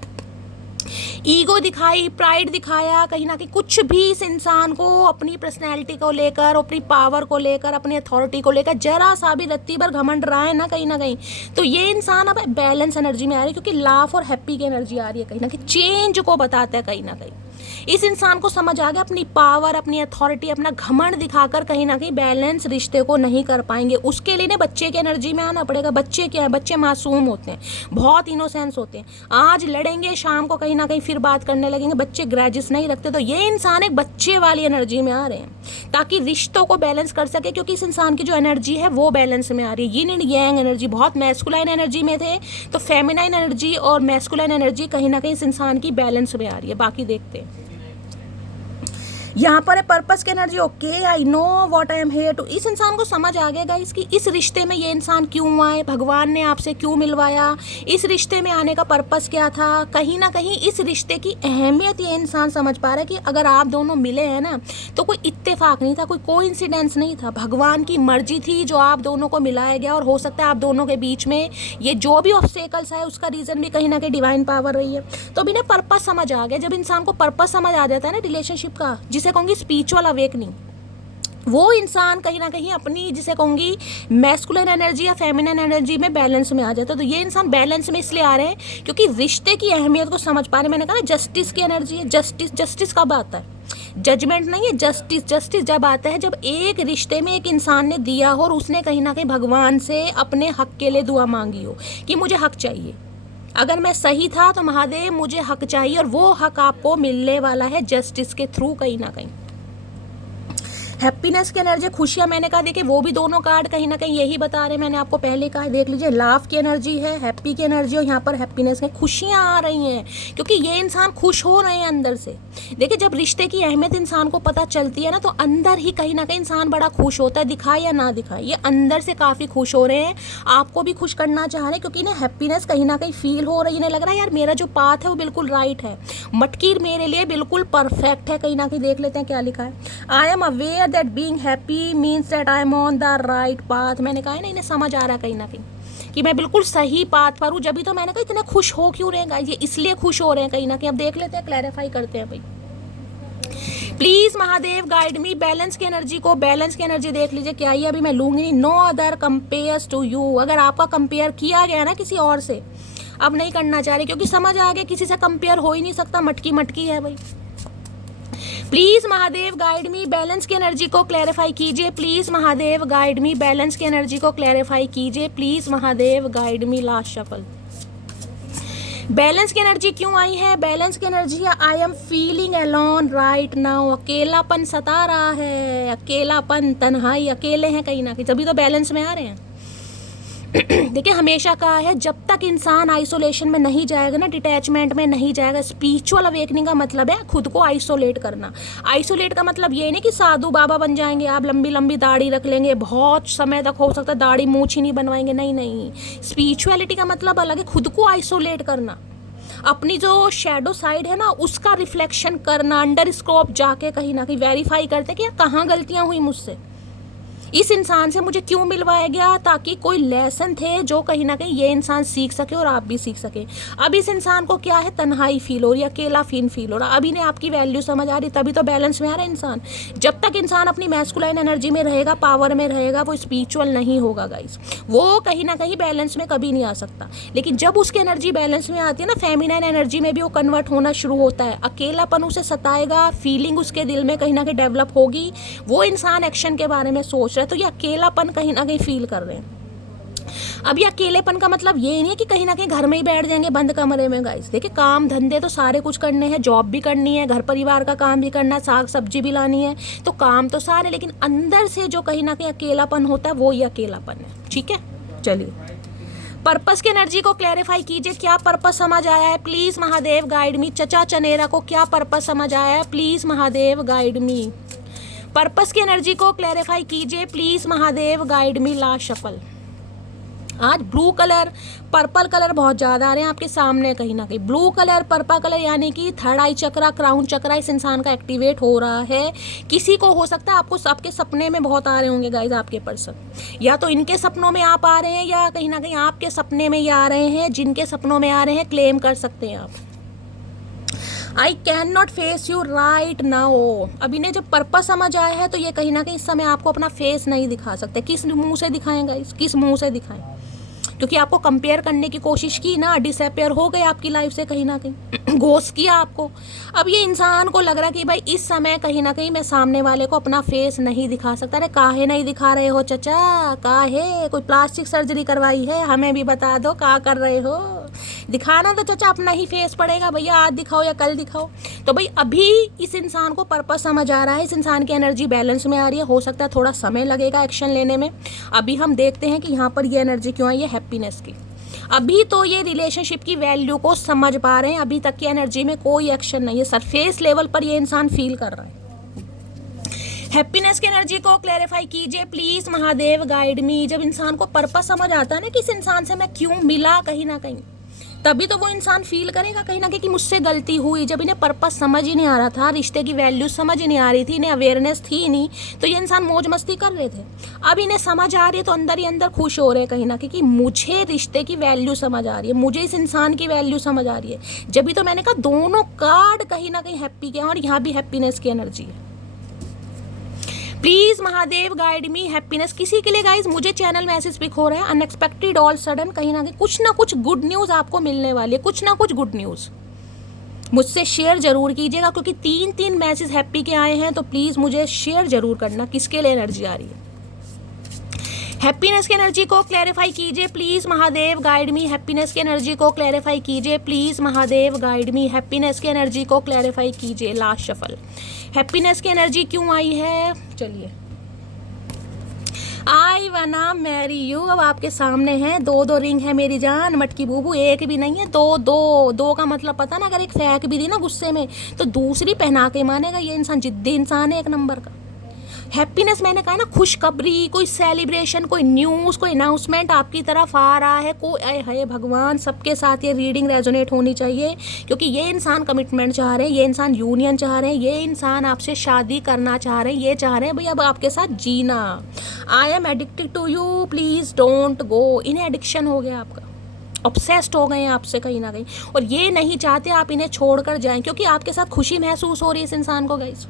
ईगो दिखाई, प्राइड दिखाया, कहीं ना कहीं कुछ भी इस इंसान को अपनी पर्सनैलिटी को लेकर, अपनी पावर को लेकर, अपनी अथॉरिटी को लेकर जरा सा भी रत्ती भर घमंड रहा है ना कहीं ना कहीं, तो ये इंसान अब बैलेंस एनर्जी में आ रही है, क्योंकि लाफ और हैप्पी की एनर्जी आ रही है, कहीं ना कहीं चेंज को बताता है। कहीं ना कहीं इस इंसान को समझ आ गया अपनी पावर, अपनी अथॉरिटी, अपना घमंड दिखाकर कहीं ना कहीं बैलेंस रिश्ते को नहीं कर पाएंगे। उसके लिए ना बच्चे की एनर्जी में आना पड़ेगा। बच्चे क्या है, बच्चे मासूम होते हैं, बहुत इनोसेंस होते हैं। आज लड़ेंगे, शाम को कहीं ना कहीं फिर बात करने लगेंगे। बच्चे ग्रजेस नहीं रखते। तो ये इंसान एक बच्चे वाली एनर्जी में आ रहे हैं ताकि रिश्तों को बैलेंस कर सके, क्योंकि इस इंसान की जो एनर्जी है वो बैलेंस में आ रही है। यिन एंड यांग एनर्जी, बहुत मैस्कुलाइन एनर्जी में थे, तो फेमिनाइन एनर्जी और मैस्कुलाइन एनर्जी कहीं ना कहीं इस इंसान की बैलेंस में आ रही है। बाकी देखते हैं। यहाँ पर है पर्पस की energy. Okay, I know what I am here to. इस इंसान को समझ आ गया गाइस कि इस रिश्ते में ये इंसान क्यों आए, भगवान ने आपसे क्यों मिलवाया, इस रिश्ते में आने का पर्पस क्या था। कहीं ना कहीं इस रिश्ते की अहमियत ये इंसान समझ पा रहा है कि अगर आप दोनों मिले हैं ना, तो कोई इत्तेफाक नहीं था, कोई कोइंसिडेंस नहीं था, भगवान की मर्जी थी जो आप दोनों को मिलाया गया। और हो सकता है आप दोनों के बीच में ये जो भी ऑब्स्टेकल्स है उसका रीज़न भी कहीं ना कहीं डिवाइन पावर रही है। तो अभी ना पर्पस समझ आ गया। जब इंसान को पर्पस समझ आ जाता है ना रिलेशनशिप का, जिसे कहूँगी स्पिरिचुअल अवेकनिंग, वो इंसान कहीं ना कहीं अपनी, जिसे कहूँगी मैस्कुलिन एनर्जी या फेमिनिन एनर्जी में बैलेंस में आ जाता है। तो ये इंसान बैलेंस में इसलिए आ रहे हैं क्योंकि रिश्ते की अहमियत को समझ पा रहे हैं। मैंने कहा ना जस्टिस की एनर्जी है। जस्टिस कब आता है? जजमेंट नहीं है, जस्टिस जब आता है जब एक रिश्ते में एक इंसान ने दिया हो और उसने कहीं ना कहीं भगवान से अपने हक के लिए दुआ मांगी हो कि मुझे हक चाहिए, अगर मैं सही था तो महादेव मुझे हक चाहिए, और वो हक आपको मिलने वाला है जस्टिस के थ्रू। कहीं ना कहीं हैप्पीनेस की एनर्जी, खुशियाँ, मैंने कहा देखिए वो भी दोनों कार्ड कहीं ना कहीं यही बता रहे हैं। मैंने आपको पहले कहा, देख लीजिए, लाफ की एनर्जी है, हैप्पी की एनर्जी, और यहाँ पर हैप्पीनेस है, खुशियाँ आ रही हैं क्योंकि ये इंसान खुश हो रहे हैं अंदर से। देखिए जब रिश्ते की अहमियत इंसान को पता चलती है ना, तो अंदर ही कहीं ना कहीं इंसान बड़ा खुश होता है, दिखाए या ना दिखाए, ये अंदर से काफ़ी खुश हो रहे हैं। आपको भी खुश करना चाह रहे हैं क्योंकि इन्हें हैप्पीनेस कहीं ना कहीं फील हो रही है। इन्हें लग रहा है यार मेरा जो पाथ है वो बिल्कुल राइट है, मटकीर मेरे लिए बिल्कुल परफेक्ट है। कहीं ना कहीं देख लेते हैं क्या लिखा है। I am aware that being happy means that I am on the right path. मैंने कहा है ना, इन्हें समझ आ रहा है कहीं ना कहीं कि मैं बिल्कुल सही पाथ पर हूँ। जब भी तो मैंने कहा इतने खुश हो क्यों रहे हैं गाइस, ये इसलिए खुश हो रहे हैं कहीं ना कहीं। अब देख लेते हैं, क्लैरिफाई करते हैं भाई। Please Mahadev guide me. Balance की एनर्जी को, बैलेंस की एनर्जी देख लीजिए क्या ये, अभी मैं लूंगी नहीं। No other compares to you. अगर आपका कंपेयर किया गया ना किसी और से, अब नहीं करना चाह रहे क्योंकि समझ आ गया किसी से कंपेयर हो ही नहीं सकता, मटकी मटकी है भाई। Please Mahadev guide me. Balance की एनर्जी को क्लैरिफाई कीजिए। Please Mahadev guide me. Balance की एनर्जी को क्लैरिफाई कीजिए। Please Mahadev guide me. Last shuffle. Balance की एनर्जी क्यों आई है? बैलेंस की एनर्जी है I am feeling alone right now. अकेलापन सता रहा है, अकेलापन, तन्हाई, अकेले हैं कहीं ना कहीं, तभी तो बैलेंस में आ रहे हैं। देखिए हमेशा कहा है जब तक इंसान आइसोलेशन में नहीं जाएगा ना, डिटैचमेंट में नहीं जाएगा, स्पिरिचुअल अवेकनिंग का मतलब है खुद को आइसोलेट करना। आइसोलेट का मतलब ये नहीं कि साधु बाबा बन जाएंगे आप, लंबी लंबी दाढ़ी रख लेंगे, बहुत समय तक हो सकता है दाढ़ी मूंछ ही नहीं बनवाएंगे, नहीं नहीं। स्पिरिचुअलिटी का मतलब अलग है, खुद को आइसोलेट करना, अपनी जो शैडो साइड है ना उसका रिफ्लेक्शन करना, अंडर स्कोप जाके कहीं ना कहीं वेरीफाई करते कि कहाँ गलतियाँ हुई मुझसे, इस इंसान से मुझे क्यों मिलवाया गया, ताकि कोई लेसन थे जो कहीं ना कहीं ये इंसान सीख सके और आप भी सीख सके। अब इस इंसान को क्या है, तन्हाई फील हो रही है, अकेला फील हो रहा है। अभी ने आपकी वैल्यू समझ आ रही, तभी तो बैलेंस में आ रहा है इंसान। जब तक इंसान अपनी मैस्कुलाइन एनर्जी में रहेगा, पावर में रहेगा, वो स्पिरिचुअल नहीं होगा गाइस, वो कहीं ना कहीं बैलेंस में कभी नहीं आ सकता। लेकिन जब उसकी एनर्जी बैलेंस में आती है ना, फेमिनाइन एनर्जी में भी वो कन्वर्ट होना शुरू होता है। अकेलापन उसे सताएगा, फीलिंग उसके दिल में कहीं ना कहीं डेवलप होगी, वो इंसान एक्शन के बारे में सोच रहा है, तो ये अकेलापन कहीं ना कहीं फील कर रहे हैं। अब ये अकेलेपन का मतलब ये नहीं है कि कहीं ना कहीं घर में ही बैठ जाएंगे बंद कमरे में गाइस। देखिए काम धंधे तो सारे कुछ करने हैं, जॉब भी करनी है, घर परिवार का काम भी करना है, साग सब्जी भी लानी है, तो काम तो सारे, लेकिन अंदर से जो कहीं ना कहीं अकेलापन होता है वो ही अकेलापन है। ठीक है, चलिए पर्पस की एनर्जी को क्लैरिफाई कीजिए, क्या पर्पस समझ आया है? प्लीज महादेव गाइड मी। चचा चनेरा को क्या पर्पस समझ आया है? Please Mahadev guide me. Purpose की एनर्जी को क्लैरिफाई कीजिए, please Mahadev guide me. Last shuffle. आज ब्लू कलर, पर्पल कलर बहुत ज़्यादा आ रहे हैं आपके सामने कहीं ना कहीं। ब्लू कलर, पर्पल कलर, यानी कि थर्ड आई चक्रा, क्राउन चक्रा इस इंसान का एक्टिवेट हो रहा है। किसी को हो सकता है आपको आपके सपने में बहुत आ रहे होंगे गाइज आपके पर्सन, या तो इनके सपनों में आप आ रहे हैं या कहीं ना कहीं आपके सपने में ये आ रहे हैं। जिनके सपनों में आ रहे हैं क्लेम कर सकते हैं आप। I can not face you right now. अब इन्हें जब पर्पस समझ आया है तो ये कहीं ना कहीं इस समय आपको अपना फेस नहीं दिखा सकते। किस मुंह से दिखाएं गाइस, किस मुंह से दिखाएं? क्योंकि आपको कंपेयर करने की कोशिश की ना, डिसअपेयर हो गए आपकी लाइफ से कहीं ना कहीं, घोस्ट किया आपको। अब ये इंसान को लग रहा है कि भाई इस समय कहीं ना कहीं मैं सामने वाले को अपना फेस नहीं दिखा सकता। अरे काहे नहीं दिखा रहे हो चचा, काहे? कोई प्लास्टिक सर्जरी करवाई है? हमें भी बता दो क्या कर रहे हो। दिखाना तो चचा अपना ही फेस पड़ेगा भैया, आज दिखाओ या कल दिखाओ। तो भाई अभी इस इंसान को पर्पस समझ आ रहा है, इस इंसान की एनर्जी बैलेंस में आ रही है। हो सकता है थोड़ा समय लगेगा एक्शन लेने में। अभी हम देखते हैं कि यहाँ पर ये एनर्जी क्यों आई है हैप्पीनेस की। अभी तो ये रिलेशनशिप की वैल्यू को समझ पा रहे हैं। अभी तक की एनर्जी में कोई एक्शन नहीं है, सरफेस लेवल पर ये इंसान फील कर रहा है। हैप्पीनेस की एनर्जी को क्लैरिफाई कीजिए प्लीज महादेव, गाइड मी। जब इंसान को पर्पस समझ आता है ना कि इस इंसान से मैं क्यों मिला कहीं ना कहीं, तभी तो वो इंसान फील करेगा कहीं ना कहीं कि मुझसे गलती हुई। जब इन्हें पर्पस समझ ही नहीं आ रहा था, रिश्ते की वैल्यू समझ ही नहीं आ रही थी, इन्हें अवेयरनेस थी नहीं, तो ये इंसान मौज मस्ती कर रहे थे। अब इन्हें समझ आ रही है तो अंदर ही अंदर खुश हो रहे हैं कहीं ना कहीं कि मुझे रिश्ते की वैल्यू समझ आ रही है, मुझे इस इंसान की वैल्यू समझ आ रही है। जब भी तो मैंने कहा दोनों कार्ड कहीं ना कहीं हैप्पी के हैं और यहाँ भी हैप्पीनेस की एनर्जी है। Please Mahadev guide me happiness. किसी के लिए गाइज मुझे चैनल मैसेज पिक हो रहा है अनएक्सपेक्टेड, ऑल सडन, कहीं ना कुछ गुड न्यूज आपको मिलने वाली है, कुछ ना कुछ गुड न्यूज मुझसे शेयर जरूर कीजिएगा। क्योंकि 3 मैसेज हैप्पी के आए हैं, तो प्लीज मुझे शेयर जरूर करना किसके लिए एनर्जी आ रही है। हैप्पीनेस की एनर्जी को क्लैरिफाई कीजिए please Mahadev, guide me. Happiness की एनर्जी को क्लैरिफाई कीजिए please Mahadev, guide me. Happiness की एनर्जी को क्लैरिफाई कीजिए। लास्ट शफल, हैप्पीनेस की एनर्जी क्यों आई है? चलिए, आई वना मैरी यू। अब आपके सामने है 2 रिंग है मेरी जान, मटकी बूबू, एक भी नहीं है, दो का मतलब पता ना, अगर एक फेंक भी दी ना गुस्से में तो दूसरी पहना के मानेगा। ये इंसान जिद्दी इंसान है एक नंबर का। हैप्पीनेस मैंने कहा ना, खुशखबरी, कोई सेलिब्रेशन, कोई न्यूज़, कोई अनाउंसमेंट आपकी तरफ आ रहा है। कोई है भगवान, सबके साथ ये रीडिंग रेजोनेट होनी चाहिए। क्योंकि ये इंसान कमिटमेंट चाह रहे हैं, ये इंसान यूनियन चाह रहे हैं, ये इंसान आपसे शादी करना चाह रहे हैं, ये चाह रहे हैं भाई अब आपके साथ जीना। I am addicted to you, please don't go. इन्हें एडिक्शन हो गया आपका, ऑब्सेस्ड हो गए हैं आपसे कहीं ना कहीं, और ये नहीं चाहते आप इन्हें छोड़कर जाएं। क्योंकि आपके साथ खुशी महसूस हो रही है इस इंसान को गाइस।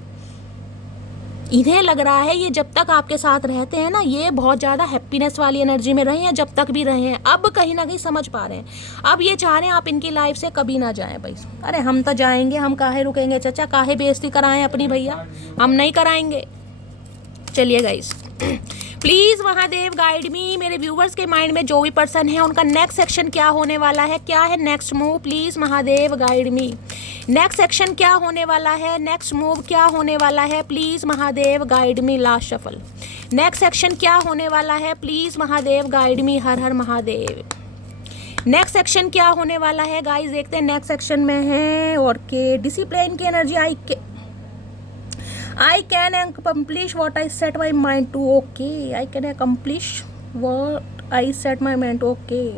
इन्हें लग रहा है ये जब तक आपके साथ रहते हैं ना, ये बहुत ज़्यादा हैप्पीनेस वाली एनर्जी में रहे हैं, जब तक भी रहे हैं। अब कहीं ना कहीं समझ पा रहे हैं, अब ये चाह रहे हैं आप इनकी लाइफ से कभी ना जाएं भाई। अरे हम तो जाएंगे, हम काहे रुकेंगे चचा, काहे बेइज्जती कराएं अपनी भैया, हम नहीं कराएंगे। चलिए गाइस, प्लीज़ महादेव गाइड मी। मेरे व्यूवर्स के माइंड में जो भी पर्सन है उनका नेक्स्ट सेक्शन क्या होने वाला है, क्या है next move, please Mahadev guide me. Next section क्या होने वाला है, नेक्स्ट मूव क्या होने वाला है, please Mahadev guide me. Last shuffle, next section क्या होने वाला है, प्लीज़ महादेव गाइड मी। हर हर महादेव। नेक्स्ट सेक्शन क्या होने वाला है गाइस, देखते हैं। नेक्स्ट सेक्शन में है और के डिसिप्लिन की energy. I can accomplish what I set my mind to. Okay, I can accomplish what I set my mind to. Okay.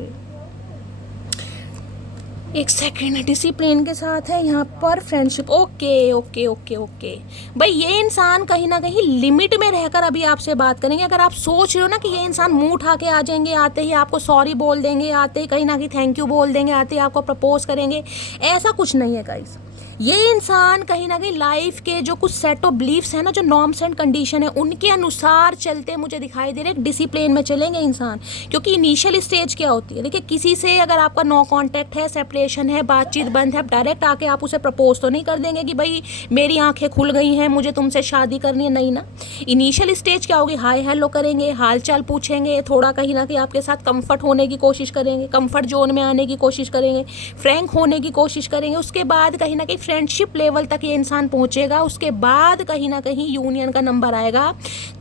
एक सेकेंड, डिसिप्लिन के साथ है यहाँ पर friendship. Okay okay okay okay भाई, ये इंसान कहीं ना कहीं लिमिट में रहकर अभी आपसे बात करेंगे। अगर आप सोच रहे हो ना कि ये इंसान मुंह उठा के आ जाएंगे, आते ही आपको सॉरी बोल देंगे, आते ही कहीं ना कहीं थैंक यू बोल देंगे, आते ही आपको प्रपोज करेंगे, ऐसा कुछ नहीं है गाइस। ये इंसान कहीं ना कहीं लाइफ के जो कुछ सेट ऑफ बिलीफ्स है ना, जो नॉर्म्स एंड कंडीशन है, उनके अनुसार चलते मुझे दिखाई दे रहे हैं। डिसिप्लिन में चलेंगे इंसान। क्योंकि इनिशियल स्टेज क्या होती है, देखिए किसी से अगर आपका नो कांटेक्ट है, सेपरेशन है, बातचीत बंद है, डायरेक्ट आके आप उसे प्रपोज तो नहीं कर देंगे कि भाई मेरी आंखें खुल गई हैं, मुझे तुमसे शादी करनी है, नहीं ना। इनिशियल स्टेज क्या होगी, हाय हेलो करेंगे, हाल चाल पूछेंगे, थोड़ा कहीं ना कहीं आपके साथ कंफर्ट होने की कोशिश करेंगे, कंफर्ट जोन में आने की कोशिश करेंगे, फ्रैंक होने की कोशिश करेंगे। उसके बाद कहीं ना कहीं फ्रेंडशिप लेवल तक ये इंसान पहुंचेगा। उसके बाद कहीं ना कहीं यूनियन का नंबर आएगा।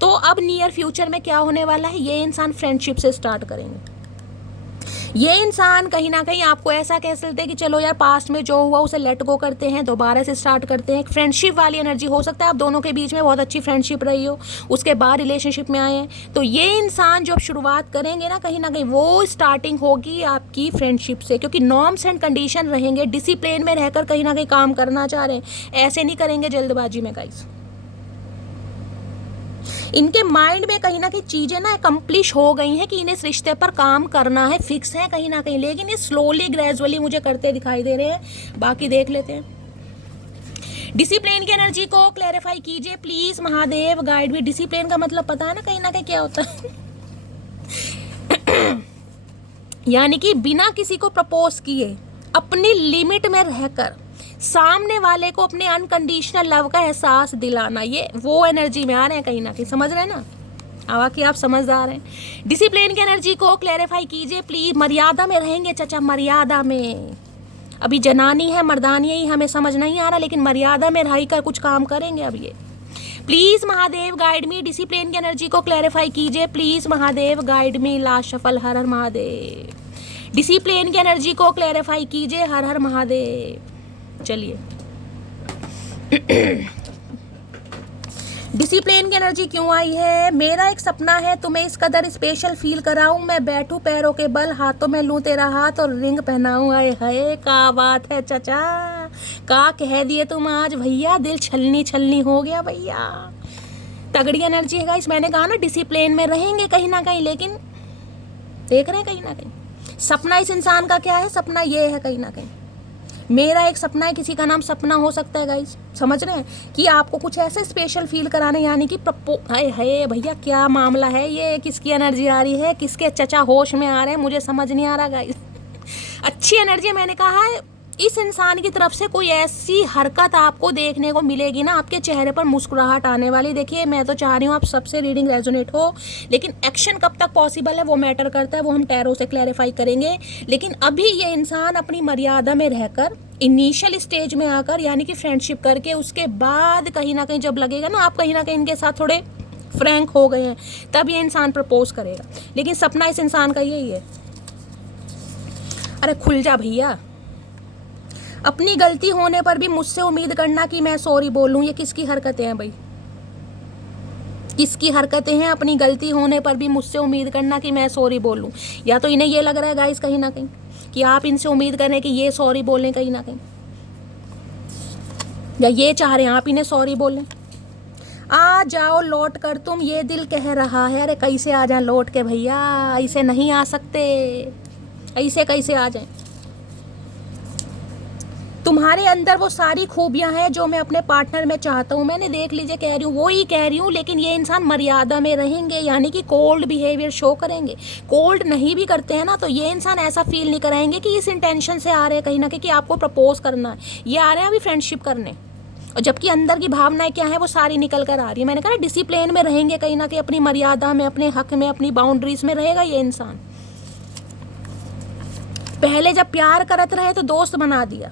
तो अब नियर फ्यूचर में क्या होने वाला है, ये इंसान फ्रेंडशिप से स्टार्ट करेंगे। ये इंसान कहीं ना कहीं आपको ऐसा कह सकते हैं कि चलो यार पास्ट में जो हुआ उसे लेट गो करते हैं, दोबारा से स्टार्ट करते हैं। फ्रेंडशिप वाली एनर्जी हो सकता है आप दोनों के बीच में बहुत अच्छी फ्रेंडशिप रही हो, उसके बाद रिलेशनशिप में आए हैं। तो ये इंसान जो अब शुरुआत करेंगे ना, कहीं ना कहीं वो स्टार्टिंग होगी आपकी फ्रेंडशिप से। क्योंकि नॉर्म्स एंड कंडीशन रहेंगे, डिसिप्लिन में रहकर कहीं ना कहीं काम करना चाह रहे हैं, ऐसे नहीं करेंगे जल्दबाजी में गाइस। इनके माइंड में कहीं ना कहीं चीज़ें ना कंप्लीट हो गई हैं कि इन्हें इस रिश्ते पर काम करना है, फिक्स है कहीं ना कहीं, लेकिन ये स्लोली ग्रेजुअली मुझे करते दिखाई दे रहे हैं। बाकी देख लेते हैं। डिसिप्लिन की एनर्जी को क्लैरिफाई कीजिए प्लीज महादेव गाइड भी। डिसिप्लिन का मतलब पता है ना कहीं क्या होता है यानी कि बिना किसी को प्रपोज किए अपनी लिमिट में रहकर सामने वाले को अपने अनकंडीशनल लव का एहसास दिलाना, ये वो एनर्जी में आ रहे हैं कहीं, समझ रहे हैं ना। आवा कि आप समझदार हैं। डिसिप्लिन की एनर्जी को क्लैरिफाई कीजिए प्लीज। मर्यादा में रहेंगे चाचा, मर्यादा में। अभी जनानी है मर्दानी ही हमें समझ नहीं आ रहा, लेकिन मर्यादा में रह कर कुछ काम करेंगे अब ये। Please Mahadev guide me. Discipline की एनर्जी को क्लैरिफाई कीजिए please Mahadev guide me. Last shuffle, हर हर महादेव। डिसिप्लिन की एनर्जी को क्लैरिफाई कीजिए, हर हर महादेव। चलिए डिसिप्लिन की एनर्जी क्यों आई है? मेरा एक सपना है तुम्हें इस कदर स्पेशल फील कराऊं, मैं बैठूं पैरों के बल, हाथों में लूं तेरा हाथ और रिंग पहनाऊं। आए हाय क्या बात है चाचा, का कह दिए तुम आज भैया, दिल छलनी छलनी हो गया भैया। तगड़ी एनर्जी है गाइस। मैंने कहा ना डिसिप्लिन में रहेंगे कहीं ना कहीं, लेकिन देख रहे हैं कहीं ना कहीं सपना इस इंसान का क्या है। सपना ये है कहीं ना कहीं, मेरा एक सपना है, किसी का नाम सपना हो सकता है गाइस, समझ रहे हैं कि आपको कुछ ऐसे स्पेशल फील कराने, यानी कि हाय हाय भैया क्या मामला है ये, किसकी एनर्जी आ रही है, किसके चचा होश में आ रहे हैं, मुझे समझ नहीं आ रहा गाइस। अच्छी एनर्जी। मैंने कहा है इस इंसान की तरफ से कोई ऐसी हरकत आपको देखने को मिलेगी ना, आपके चेहरे पर मुस्कुराहट आने वाली। देखिए मैं तो चाह रही हूँ आप सबसे रीडिंग रेजोनेट हो, लेकिन एक्शन कब तक पॉसिबल है वो मैटर करता है, वो हम टैरो से क्लैरिफाई करेंगे। लेकिन अभी ये इंसान अपनी मर्यादा में रहकर इनिशियल स्टेज में आकर, यानी कि फ्रेंडशिप करके, उसके बाद कहीं ना कहीं जब लगेगा ना आप कहीं ना कहीं इनके साथ थोड़े फ्रैंक हो गए हैं, तब ये इंसान प्रपोज करेगा। लेकिन सपना इस इंसान का यही है। अरे खुल जा भैया। अपनी गलती होने पर भी मुझसे उम्मीद करना कि मैं सॉरी बोलूं, ये किसकी हरकतें हैं भाई, किसकी हरकतें हैं? अपनी गलती होने पर भी मुझसे उम्मीद करना कि मैं सॉरी बोलूं। या तो इन्हें ये लग रहा है गाइस कहीं ना कहीं कि आप इनसे उम्मीद करें कि ये सॉरी बोलें कहीं ना कहीं, या ये चाह रहे हैं आप इन्हें सॉरी बोलें। आ जाओ लौट कर तुम, ये दिल कह रहा है। अरे कैसे आ जाए लौट के भैया, ऐसे नहीं आ सकते, ऐसे कैसे आ जाएं? तुम्हारे अंदर वो सारी खूबियां हैं जो मैं अपने पार्टनर में चाहता हूँ। मैंने देख लीजिए कह रही हूँ, वो ही कह रही हूँ, लेकिन ये इंसान मर्यादा में रहेंगे, यानी कि कोल्ड बिहेवियर शो करेंगे। कोल्ड नहीं भी करते हैं ना तो ये इंसान ऐसा फील नहीं कराएंगे कि इस इंटेंशन से आ रहे हैं कहीं ना कहीं कि आपको प्रपोज करना है। ये आ रहे हैं अभी फ्रेंडशिप करने, और जबकि अंदर की भावनाएं क्या है वो सारी निकल कर आ रही है। मैंने कहा डिसिप्लिन में रहेंगे कहीं ना कहीं, अपनी मर्यादा में, अपने हक में, अपनी बाउंड्रीज में रहेगा ये इंसान। पहले जब प्यार करत रहे तो दोस्त बना दिया,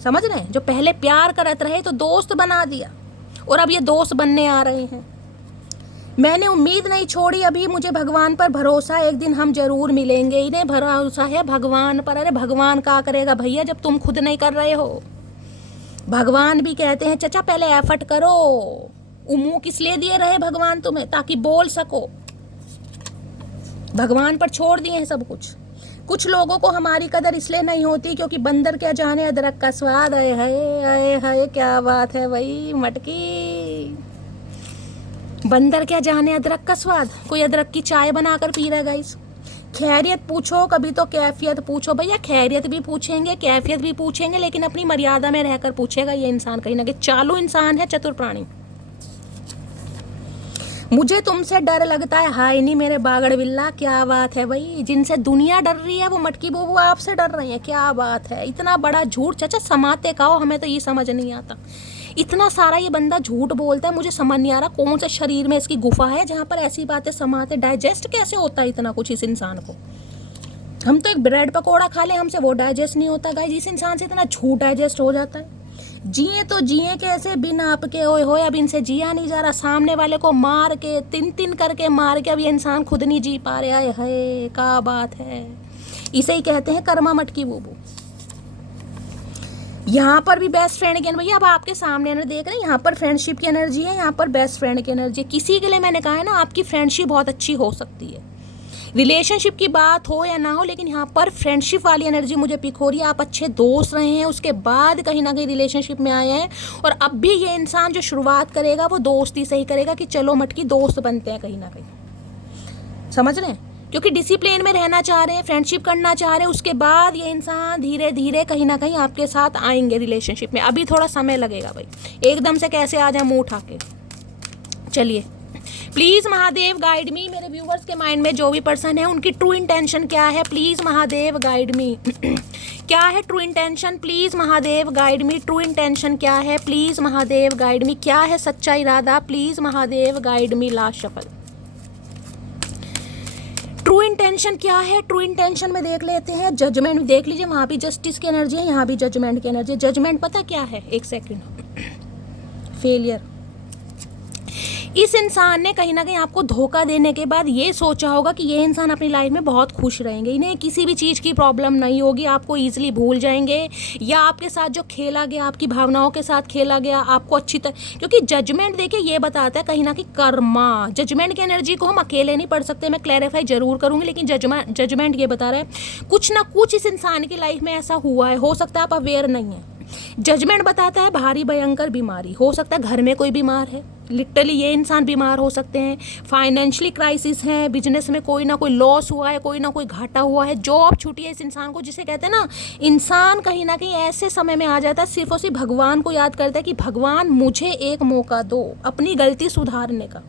समझ रहे हैं? जो पहले प्यार करत रहे तो दोस्त बना दिया, और अब ये दोस्त बनने आ रहे हैं। मैंने उम्मीद नहीं छोड़ी अभी, मुझे भगवान पर भरोसा, एक दिन हम जरूर मिलेंगे। इन्हें भरोसा है भगवान पर। अरे भगवान क्या करेगा भैया जब तुम खुद नहीं कर रहे हो। भगवान भी कहते हैं चचा पहले एफर्ट करो। मुंह किस लिए दिए रहे भगवान तुम्हें? ताकि बोल सको। भगवान पर छोड़ दिए हैं सब कुछ। कुछ लोगों को हमारी कदर इसलिए नहीं होती क्योंकि बंदर क्या जाने अदरक का स्वाद। आए हाय क्या बात है भाई मटकी, बंदर क्या जाने अदरक का स्वाद। कोई अदरक की चाय बनाकर पी रहा है गाइस। खैरियत पूछो कभी तो कैफियत पूछो भैया। खैरियत भी पूछेंगे, कैफियत भी पूछेंगे, लेकिन अपनी मर्यादा में रहकर पूछेगा ये इंसान कहीं ना कहीं। चालू इंसान है, चतुर प्राणी। मुझे तुमसे डर लगता है। हाय नहीं मेरे बागड़ बिल्ला, क्या बात है भाई। जिनसे दुनिया डर रही है वो मटकी बूबू आपसे डर रही है, क्या बात है। इतना बड़ा झूठ चाचा समाते का हो, हमें तो ये समझ नहीं आता। इतना सारा ये बंदा झूठ बोलता है, मुझे समझ नहीं आ रहा कौन से शरीर में इसकी गुफा है जहाँ पर ऐसी बातें समाते। डाइजेस्ट कैसे होता है इतना कुछ इस इंसान को? हम तो एक ब्रेड पकौड़ा खा लें, हमसे वो डाइजेस्ट नहीं होता गाइस। इस इंसान से इतना झूठ डाइजेस्ट हो जाता है। जिए तो जिए कैसे बिना आपके, ओए होए अब इनसे जिया नहीं जा रहा। सामने वाले को मार के, तिन तिन करके मार के अब ये इंसान खुद नहीं जी पा रहे। आए हाय क्या बात है। इसे ही कहते हैं कर्मा मटकी बूबू। यहाँ पर भी बेस्ट फ्रेंड की एनर्जी। अब आपके सामने ना देख रहे हैं, यहाँ पर फ्रेंडशिप की एनर्जी है, यहाँ पर बेस्ट फ्रेंड की एनर्जी है। किसी के लिए मैंने कहा है ना आपकी फ्रेंडशिप बहुत अच्छी हो सकती है। रिलेशनशिप की बात हो या ना हो, लेकिन यहाँ पर फ्रेंडशिप वाली एनर्जी मुझे पिक हो रही है। आप अच्छे दोस्त रहे हैं, उसके बाद कहीं ना कहीं रिलेशनशिप में आए हैं, और अब भी ये इंसान जो शुरुआत करेगा वो दोस्ती से ही करेगा कि चलो मटकी दोस्त बनते हैं कहीं ना कहीं। समझ रहे हैं? क्योंकि डिसिप्लिन में रहना चाह रहे हैं, फ्रेंडशिप करना चाह रहे हैं, उसके बाद ये इंसान धीरे धीरे कहीं ना कहीं आपके साथ आएंगे रिलेशनशिप में। अभी थोड़ा समय लगेगा भाई, एकदम से कैसे आ जाए मुंह उठा के। चलिए प्लीज़ महादेव गाइड मी, मेरे व्यूवर्स के माइंड में जो भी पर्सन है उनकी ट्रू इंटेंशन क्या है, प्लीज़ महादेव गाइड मी। क्या है true intention, please Mahadev guide me. True intention क्या है, प्लीज़ महादेव गाइड मी। क्या है सच्चा इरादा, please Mahadev guide me. Last shuffle. True intention क्या है, ट्रू इंटेंशन में देख लेते हैं। जजमेंट देख लीजिए, वहाँ भी जस्टिस की एनर्जी है, यहाँ भी जजमेंट की एनर्जी है। जजमेंट पता क्या है, एक सेकंड, फेलियर। इस इंसान ने कहीं ना कहीं आपको धोखा देने के बाद ये सोचा होगा कि ये इंसान अपनी लाइफ में बहुत खुश रहेंगे, इन्हें किसी भी चीज़ की प्रॉब्लम नहीं होगी, आपको ईजिली भूल जाएंगे, या आपके साथ जो खेला गया, आपकी भावनाओं के साथ खेला गया, आपको अच्छी तरह, क्योंकि जजमेंट देखिए ये बताता है कहीं ना कहीं कर्मा। जजमेंट की एनर्जी को हम अकेले नहीं पढ़ सकते, मैं क्लैरिफाई जरूर करूँगी, लेकिन जजमेंट ये बता रहा है कुछ ना कुछ इस इंसान की लाइफ में ऐसा हुआ है, हो सकता है आप अवेयर नहीं है। जजमेंट बताता है भारी भयंकर बीमारी, हो सकता है घर में कोई बीमार है, लिटरली ये इंसान बीमार हो सकते हैं, फाइनेंशियली क्राइसिस है, बिजनेस में कोई ना कोई लॉस हुआ है, कोई ना कोई घाटा हुआ है, जॉब छूटी है इस इंसान को, जिसे कहते हैं ना इंसान कहीं ना कहीं ऐसे समय में आ जाता है सिर्फ और सिर्फ भगवान को याद करता है कि भगवान मुझे एक मौका दो अपनी गलती सुधारने का।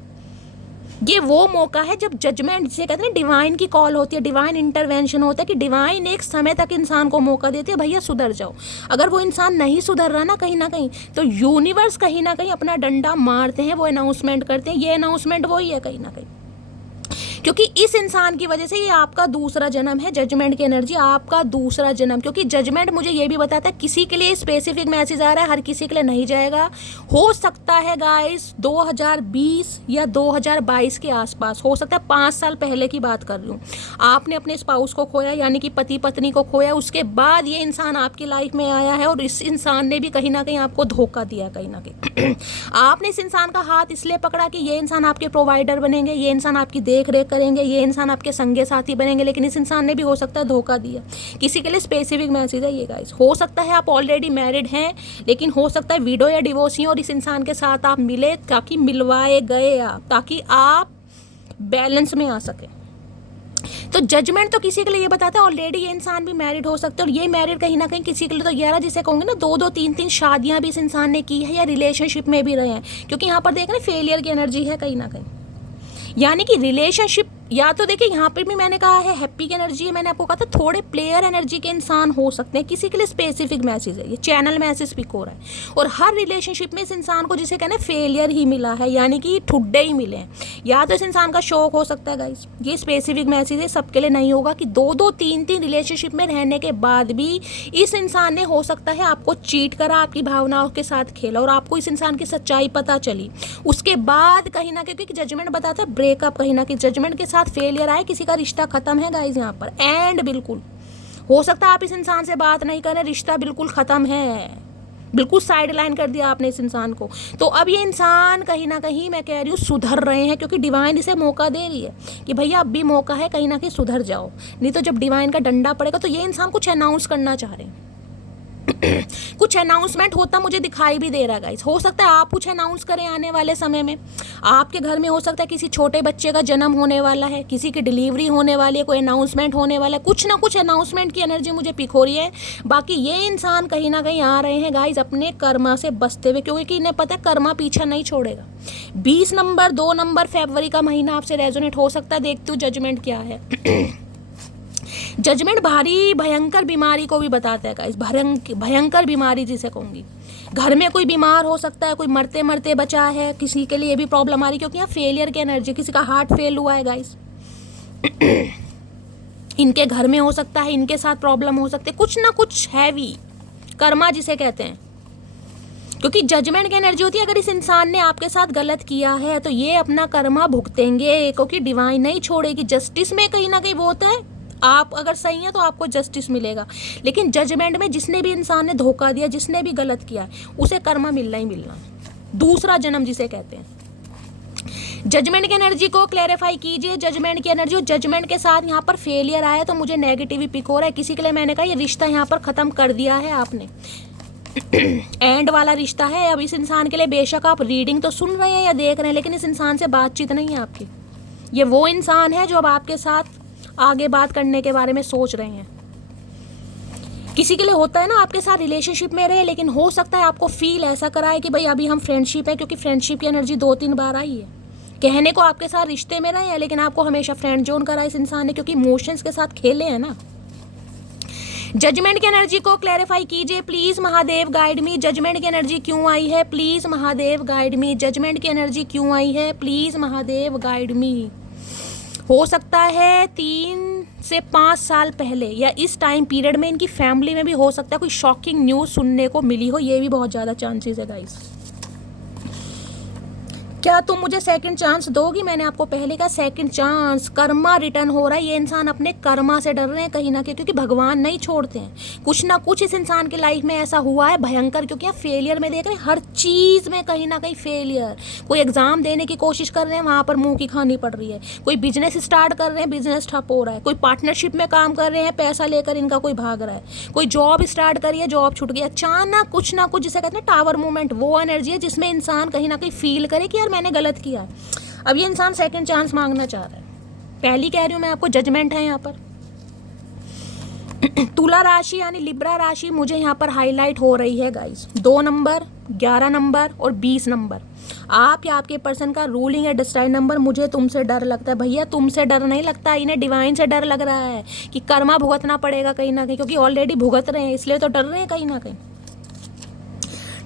ये वो मौका है जब जजमेंट, जिसे कहते हैं डिवाइन की कॉल होती है, डिवाइन इंटरवेंशन होता है कि डिवाइन एक समय तक इंसान को मौका देती है, भैया सुधर जाओ। अगर वो इंसान नहीं सुधर रहा ना कहीं तो यूनिवर्स कहीं ना कहीं अपना डंडा मारते हैं, वो अनाउंसमेंट करते हैं। ये अनाउंसमेंट वही है कहीं ना कहीं, क्योंकि इस इंसान की वजह से ये आपका दूसरा जन्म है। जजमेंट की एनर्जी आपका दूसरा जन्म, क्योंकि जजमेंट मुझे ये भी बताता है किसी के लिए स्पेसिफिक मैसेज आ रहा है, हर किसी के लिए नहीं जाएगा। हो सकता है गाइस 2020 या 2022 के आसपास, हो सकता है 5 साल पहले की बात कर रही हूँ, आपने अपने स्पाउस को खोया, यानी कि पति पत्नी को खोया, उसके बाद ये इंसान आपकी लाइफ में आया है और इस इंसान ने भी कहीं ना कहीं आपको धोखा दिया। कहीं ना कहीं आपने इस इंसान का हाथ इसलिए पकड़ा कि ये इंसान आपके प्रोवाइडर बनेंगे, ये इंसान आपकी देख रेख करेंगे, ये इंसान आपके संगे साथी बनेंगे, लेकिन इस इंसान ने भी हो सकता है धोखा दिया। किसी के लिए स्पेसिफिक मैसेज है ये गाइस। हो सकता है आप ऑलरेडी मैरिड हैं, लेकिन हो सकता है विडो या डिवोर्सी और इस इंसान के साथ आप मिले, ताकि मिलवाए गए आप, ताकि आप बैलेंस में आ सके। तो जजमेंट तो किसी के लिए ये बताता है ऑलरेडी ये इंसान भी मैरिड हो सकता है, और ये मैरिड कहीं ना कहीं किसी के लिए तो 11 जिसे कहूँगे ना 2-2 3-3 शादियां भी इस इंसान ने की है, या रिलेशनशिप में भी रहे हैं, क्योंकि यहाँ पर देख रहे फेलियर की एनर्जी है कहीं ना कहीं, यानी कि रिलेशनशिप, या तो देखिए यहाँ पर भी मैंने कहा है हैप्पी की एनर्जी है, मैंने आपको कहा था थोड़े प्लेयर एनर्जी के इंसान हो सकते हैं, किसी के लिए स्पेसिफिक मैसेज है, ये चैनल मैसेज पिक हो रहा है। और हर रिलेशनशिप में इस इंसान को जिसे कहना है फेलियर ही मिला है, यानी कि ठुड्डे ही मिले हैं, या तो इस इंसान का शौक हो सकता है गाइस, ये स्पेसिफिक मैसेज है, सबके लिए नहीं होगा कि 2-2 3-3 रिलेशनशिप में रहने के बाद भी इस इंसान ने हो सकता है आपको चीट करा, आपकी भावनाओं के साथ खेला और आपको इस इंसान की सच्चाई पता चली, उसके बाद कहीं ना कहीं जजमेंट बताता है ब्रेकअप, कहीं ना कहीं जजमेंट के साथ फेलियर आए, किसी का रिश्ता खत्म है गाइस यहाँ पर। एंड बिल्कुल हो सकता है आप इस इंसान से बात नहीं करें, रिश्ता बिल्कुल खत्म है, बिल्कुल साइड लाइन कर दिया आपने इस इंसान को। तो अब ये इंसान कहीं ना कहीं मैं कह रही हूँ सुधर रहे हैं, क्योंकि डिवाइन इसे मौका दे रही है कि भैया अब भी मौका है, कहीं ना कहीं सुधर जाओ, नहीं तो जब डिवाइन का डंडा पड़ेगा तो ये इंसान कुछ अनाउंस करना चाह रहे हैं। कुछ अनाउंसमेंट होता मुझे दिखाई भी दे रहा है गाइस। हो सकता है आप कुछ अनाउंस करें आने वाले समय में, आपके घर में हो सकता है किसी छोटे बच्चे का जन्म होने वाला है, किसी की डिलीवरी होने वाली है, कोई अनाउंसमेंट होने वाला है, कुछ ना कुछ अनाउंसमेंट की एनर्जी मुझे पिक हो रही है। बाकी ये इंसान कहीं ना कहीं आ रहे हैं गाइस अपने कर्मा से बचते हुए, क्योंकि इन्हें पता है कर्मा पीछा नहीं छोड़ेगा। 20 नंबर 2 नंबर फरवरी का महीना आपसे रेजोनेट हो सकता है। देखते हो जजमेंट क्या है। जजमेंट भारी भयंकर बीमारी को भी बताता है गाइस, भयंकर बीमारी जिसे कहूँगी। घर में कोई बीमार हो सकता है, कोई मरते मरते बचा है, किसी के लिए भी प्रॉब्लम आ रही, क्योंकि यहाँ फेलियर की एनर्जी, किसी का हार्ट फेल हुआ है गाइस। इनके घर में हो सकता है, इनके साथ प्रॉब्लम हो सकती है, कुछ ना कुछ हैवी कर्मा जिसे कहते हैं, क्योंकि जजमेंट की एनर्जी होती है अगर इस इंसान ने आपके साथ गलत किया है तो ये अपना कर्मा भुगतेंगे, क्योंकि डिवाइन नहीं छोड़ेगी। जस्टिस में कहीं ना कहीं वो होता है आप अगर सही है तो आपको जस्टिस मिलेगा, लेकिन जजमेंट में जिसने भी इंसान ने धोखा दिया, जिसने भी गलत किया उसे कर्मा मिलना ही मिलना, दूसरा जन्म जिसे कहते हैं। जजमेंट की एनर्जी को क्लैरिफाई कीजिए। जजमेंट की एनर्जी और जजमेंट के साथ यहाँ पर फेलियर आया तो मुझे नेगेटिव पिक हो रहा है। किसी के लिए मैंने कहा ये रिश्ता यहाँ पर ख़त्म कर दिया है आपने, एंड वाला रिश्ता है। अब इस इंसान के लिए बेशक आप रीडिंग तो सुन रहे हैं या देख रहे हैं, लेकिन इस इंसान से बातचीत नहीं है आपकी। ये वो इंसान है जो अब आपके साथ आगे बात करने के बारे में सोच रहे हैं। किसी के लिए होता है ना आपके साथ रिलेशनशिप में रहे, लेकिन हो सकता है आपको फील ऐसा कराए कि भाई अभी हम फ्रेंडशिप है, क्योंकि फ्रेंडशिप की एनर्जी 2-3 बार आई है। कहने को आपके साथ रिश्ते में रहे हैं, लेकिन आपको हमेशा फ्रेंड जोन करा इस इंसान ने, क्योंकि इमोशंस के साथ खेले हैं ना। जजमेंट की एनर्जी को क्लैरिफाई कीजिए please Mahadev, guide me. Judgment की एनर्जी क्यों आई है please Mahadev, guide me. Judgment की एनर्जी क्यों आई है प्लीज महादेव, गाइड मी। हो सकता है 3 से 5 साल पहले या इस टाइम पीरियड में इनकी फैमिली में भी हो सकता है कोई शॉकिंग न्यूज़ सुनने को मिली हो, ये भी बहुत ज़्यादा चांसेस है गाइस। क्या तुम मुझे सेकंड चांस दोगी? मैंने आपको पहले कहा सेकंड चांस, कर्मा रिटर्न हो रहा है। ये इंसान अपने कर्मा से डर रहे हैं कहीं ना कहीं, क्योंकि भगवान नहीं छोड़ते हैं। कुछ ना कुछ इस इंसान की लाइफ में ऐसा हुआ है भयंकर, क्योंकि आप फेलियर में देख रहे हैं, हर चीज़ में कहीं ना कहीं फेलियर। कोई एग्जाम देने की कोशिश कर रहे हैं, वहाँ पर मुँह की खानी पड़ रही है। कोई बिजनेस स्टार्ट कर रहे हैं, बिजनेस ठप हो रहा है। कोई पार्टनरशिप में काम कर रहे हैं, पैसा लेकर इनका कोई भाग रहा है। कोई जॉब स्टार्ट करी है, जॉब छूट गई। अचानक कुछ ना कुछ, जिसे कहते हैं टावर मूवमेंट, वो एनर्जी है जिसमें इंसान कहीं ना कहीं फील करे कि यार मैंने गलत किया है। अब ये इंसान सेकंड चांस मांगना चाह रहा है। पहली कह रही हूं मैं आपको, जजमेंट है यहाँ पर। तुला राशि यानी लिब्रा राशि मुझे यहाँ पर हाईलाइट हो रही है गाइस। 2 नंबर, 11 नंबर और 20 नंबर आप या आपके पर्सन का रूलिंग है डिस्टाइन नंबर। मुझे तुमसे डर लगता है भैया, तुमसे डर नहीं लगता, इन्हें डिवाइन से डर लग रहा है कि कर्मा भुगतना पड़ेगा कहीं ना कहीं, क्योंकि ऑलरेडी भुगत रहे हैं, इसलिए तो डर रहे हैं कहीं ना कहीं।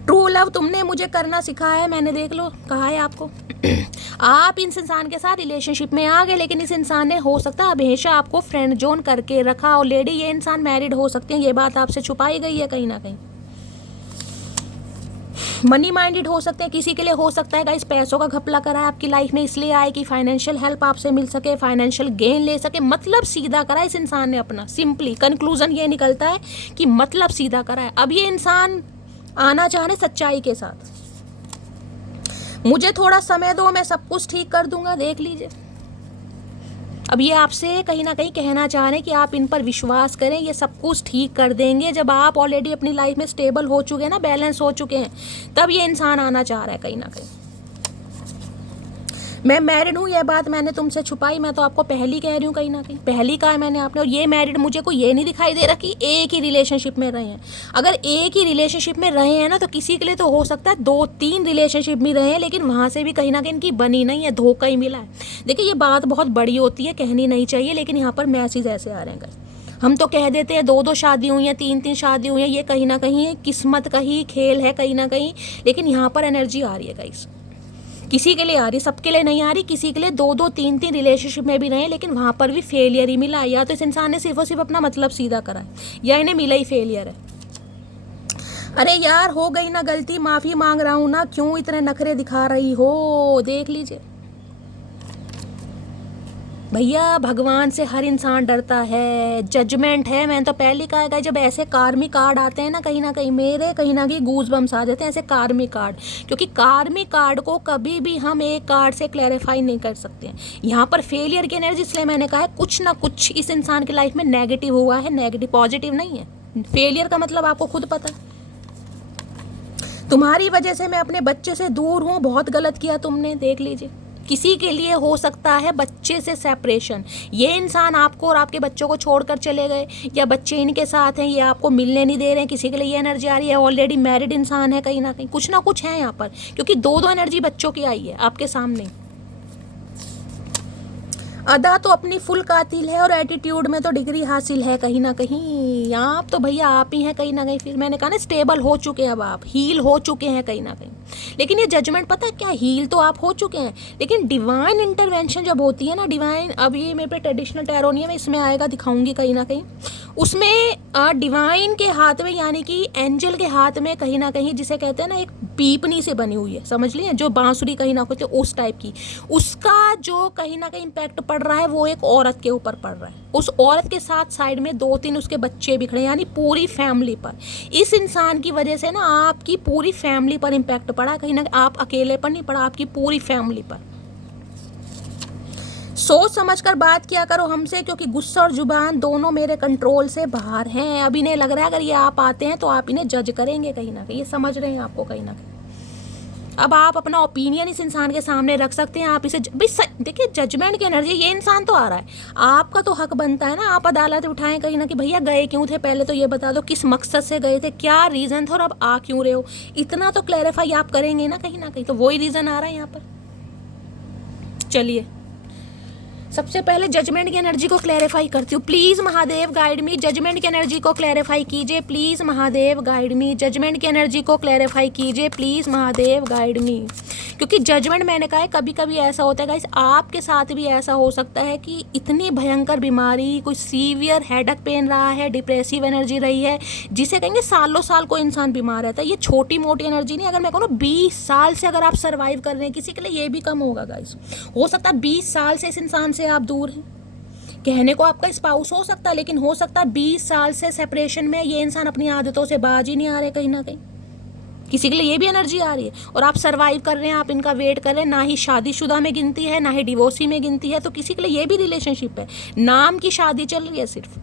ट्रू लव तुमने मुझे करना सिखाया है, मैंने देख लो कहा है आपको। आप इस इंसान के साथ रिलेशनशिप में आ गए, लेकिन इस इंसान ने हो सकता है हमेशा आपको फ्रेंड जोन करके रखा। ऑलरेडी ये इंसान मैरिड हो सकते हैं, ये बात आपसे छुपाई गई है कहीं ना कहीं। मनी माइंडेड हो सकते हैं, किसी के लिए हो सकता है गाइस पैसों का घपला करा है आपकी लाइफ में, इसलिए आए कि फाइनेंशियल हेल्प आपसे मिल सके, फाइनेंशियल गेन ले सके। मतलब सीधा करा इस इंसान ने अपना। सिंपली कंक्लूजन ये निकलता है कि मतलब सीधा करा है। अब ये इंसान आना चाह रहे सच्चाई के साथ। मुझे थोड़ा समय दो, मैं सब कुछ ठीक कर दूंगा, देख लीजिए। अब ये आपसे कहीं ना कहीं कहना चाह रहे हैं कि आप इन पर विश्वास करें, ये सब कुछ ठीक कर देंगे। जब आप ऑलरेडी अपनी लाइफ में स्टेबल हो चुके हैं ना, बैलेंस हो चुके हैं, तब ये इंसान आना चाह रहा है कहीं ना कहीं। मैं मैरिड हूँ, यह बात मैंने तुमसे छुपाई, मैं तो आपको पहली कह रही हूँ कहीं ना कहीं, पहली कहा है मैंने आपने। और ये मैरिड मुझे को ये नहीं दिखाई दे रहा कि एक ही रिलेशनशिप में रहे हैं। अगर एक ही रिलेशनशिप में रहे हैं ना, तो किसी के लिए तो हो सकता है 2-3 रिलेशनशिप में रहे हैं, लेकिन वहाँ से भी कहीं ना कहीं इनकी बनी नहीं है, धोखा ही मिला है। देखिए ये बात बहुत बड़ी होती है, कहनी नहीं चाहिए, लेकिन यहाँ पर मैसेज ऐसे आ रहे हैं। हम तो कह देते हैं 2-2 शादी हुई हैं, 3-3 शादी हुई हैं, ये कहीं ना कहीं किस्मत का ही खेल है कहीं ना कहीं। लेकिन यहाँ पर एनर्जी आ रही है गाइस, किसी के लिए आ रही, सबके लिए नहीं आ रही। किसी के लिए 2-2, 3-3 रिलेशनशिप में भी रहे, लेकिन वहाँ पर भी फेलियर ही मिला। या तो इस इंसान ने सिर्फ और सिर्फ अपना मतलब सीधा करा है, या इन्हें मिला ही फेलियर है। अरे यार हो गई ना गलती, माफ़ी मांग रहा हूँ ना, क्यों इतने नखरे दिखा रही हो? देख लीजिए भैया, भगवान से हर इंसान डरता है। जजमेंट है, मैंने तो पहले कहा है, जब ऐसे कार्मिक कार्ड आते हैं ना कहीं मेरे कहीं ना कहीं गूज बम्स आ जाते हैं, ऐसे कार्मिक कार्ड। क्योंकि कार्मिक कार्ड को कभी भी हम एक कार्ड से क्लैरिफाई नहीं कर सकते हैं। यहाँ पर फेलियर की एनर्जी, इसलिए मैंने कहा है कुछ ना कुछ इस इंसान की लाइफ में नेगेटिव हुआ है। नेगेटिव, पॉजिटिव नहीं है। फेलियर का मतलब आपको खुद पता है। तुम्हारी वजह से मैं अपने बच्चे से दूर हूँ, बहुत गलत किया तुमने, देख लीजिए। किसी के लिए हो सकता है बच्चे से सेपरेशन, ये इंसान आपको और आपके बच्चों को छोड़कर चले गए, या बच्चे इनके साथ हैं, ये आपको मिलने नहीं दे रहे हैं। किसी के लिए ये एनर्जी आ रही है, ऑलरेडी मैरिड इंसान है कहीं ना कहीं, कुछ ना कुछ है यहाँ पर, क्योंकि 2-2 एनर्जी बच्चों की आई है आपके सामने। अदा तो अपनी फुल कातिल है और एटीट्यूड में तो डिग्री हासिल है कहीं ना कहीं। आप तो भैया आप ही हैं कहीं ना कहीं। फिर मैंने कहा ना स्टेबल हो चुके हैं, अब आप हील हो चुके हैं कहीं ना कहीं। लेकिन ये जजमेंट पता है क्या, हील तो आप हो चुके हैं, लेकिन डिवाइन इंटरवेंशन जब होती है ना, डिवाइन, अब ये मेरे पे ट्रेडिशनल टैरो नहीं है, मैं इसमें आएगा दिखाऊंगी कहीं ना कहीं। उसमें डिवाइन के हाथ में, यानी कि एंजल के हाथ में कहीं ना कहीं, जिसे कहते हैं ना एक पीपनी से बनी हुई है, समझ लिए, जो बांसुरी कहीं ना कहीं उस टाइप की, उसका जो कहीं ना कहीं इम्पैक्ट पड़ रहा है वो एक औरत के ऊपर पड़ रहा है। उस औरत के साथ साइड में 2-3 उसके बच्चे भी खड़े, यानी पूरी फैमिली पर। इस इंसान की वजह से ना आपकी पूरी फैमिली पर इम्पैक्ट पड़ा, कहीं ना आप अकेले पर नहीं पड़ा, आपकी पूरी फैमिली पर। सोच समझ कर बात किया करो हमसे, क्योंकि गुस्सा और जुबान दोनों मेरे कंट्रोल से बाहर हैं। अब इन्हें लग रहा है अगर ये आप आते हैं तो आप इन्हें जज करेंगे कहीं ना कहीं, ये समझ रहे हैं आपको कहीं ना कहीं। अब आप अपना ओपिनियन इस इंसान के सामने रख सकते हैं, आप इसे देखिए जजमेंट की एनर्जी, ये इंसान तो आ रहा है, आपका तो हक बनता है ना, आप अदालत उठाएं कहीं ना कि भैया गए क्यों थे, पहले तो ये बता दो किस मकसद से गए थे, क्या रीज़न था और अब आ क्यों रहे हो, इतना तो क्लैरिफाई आप करेंगे ना कहीं, तो वही रीज़न आ रहा है यहाँ पर। चलिए सबसे पहले जजमेंट की एनर्जी को क्लैरिफाई करती हूँ। Please Mahadev guide me, judgment की एनर्जी को क्लैरिफाई कीजिए please Mahadev guide me, judgment की एनर्जी को क्लैरिफाई कीजिए प्लीज़ महादेव गाइड मी। क्योंकि जजमेंट मैंने कहा है कभी कभी ऐसा होता है गाइस, आपके साथ भी ऐसा हो सकता है कि इतनी भयंकर बीमारी, कोई सीवियर हेडेक पेन रहा है, डिप्रेसिव एनर्जी रही है, जिसे कहेंगे सालों साल कोई इंसान बीमार रहता है। ये छोटी मोटी एनर्जी नहीं, अगर मैं कहूँ 20 साल से अगर आप सर्वाइव कर रहे हैं, किसी के लिए ये भी कम होगा गाइस। हो सकता है 20 साल से इस इंसान से आप दूर हैं, कहने को आपका स्पाउस हो सकता है, लेकिन हो सकता है 20 साल से सेपरेशन में ये इंसान अपनी आदतों से बाज ही नहीं आ रहे कहीं ना कहीं, किसी के लिए ये भी एनर्जी आ रही है और आप सर्वाइव कर रहे हैं, आप इनका वेट कर रहे हैं। ना ही शादीशुदा में गिनती है, ना ही डिवोर्सी में गिनती है, तो किसी के लिए ये भी रिलेशनशिप है, नाम की शादी चल रही है सिर्फ।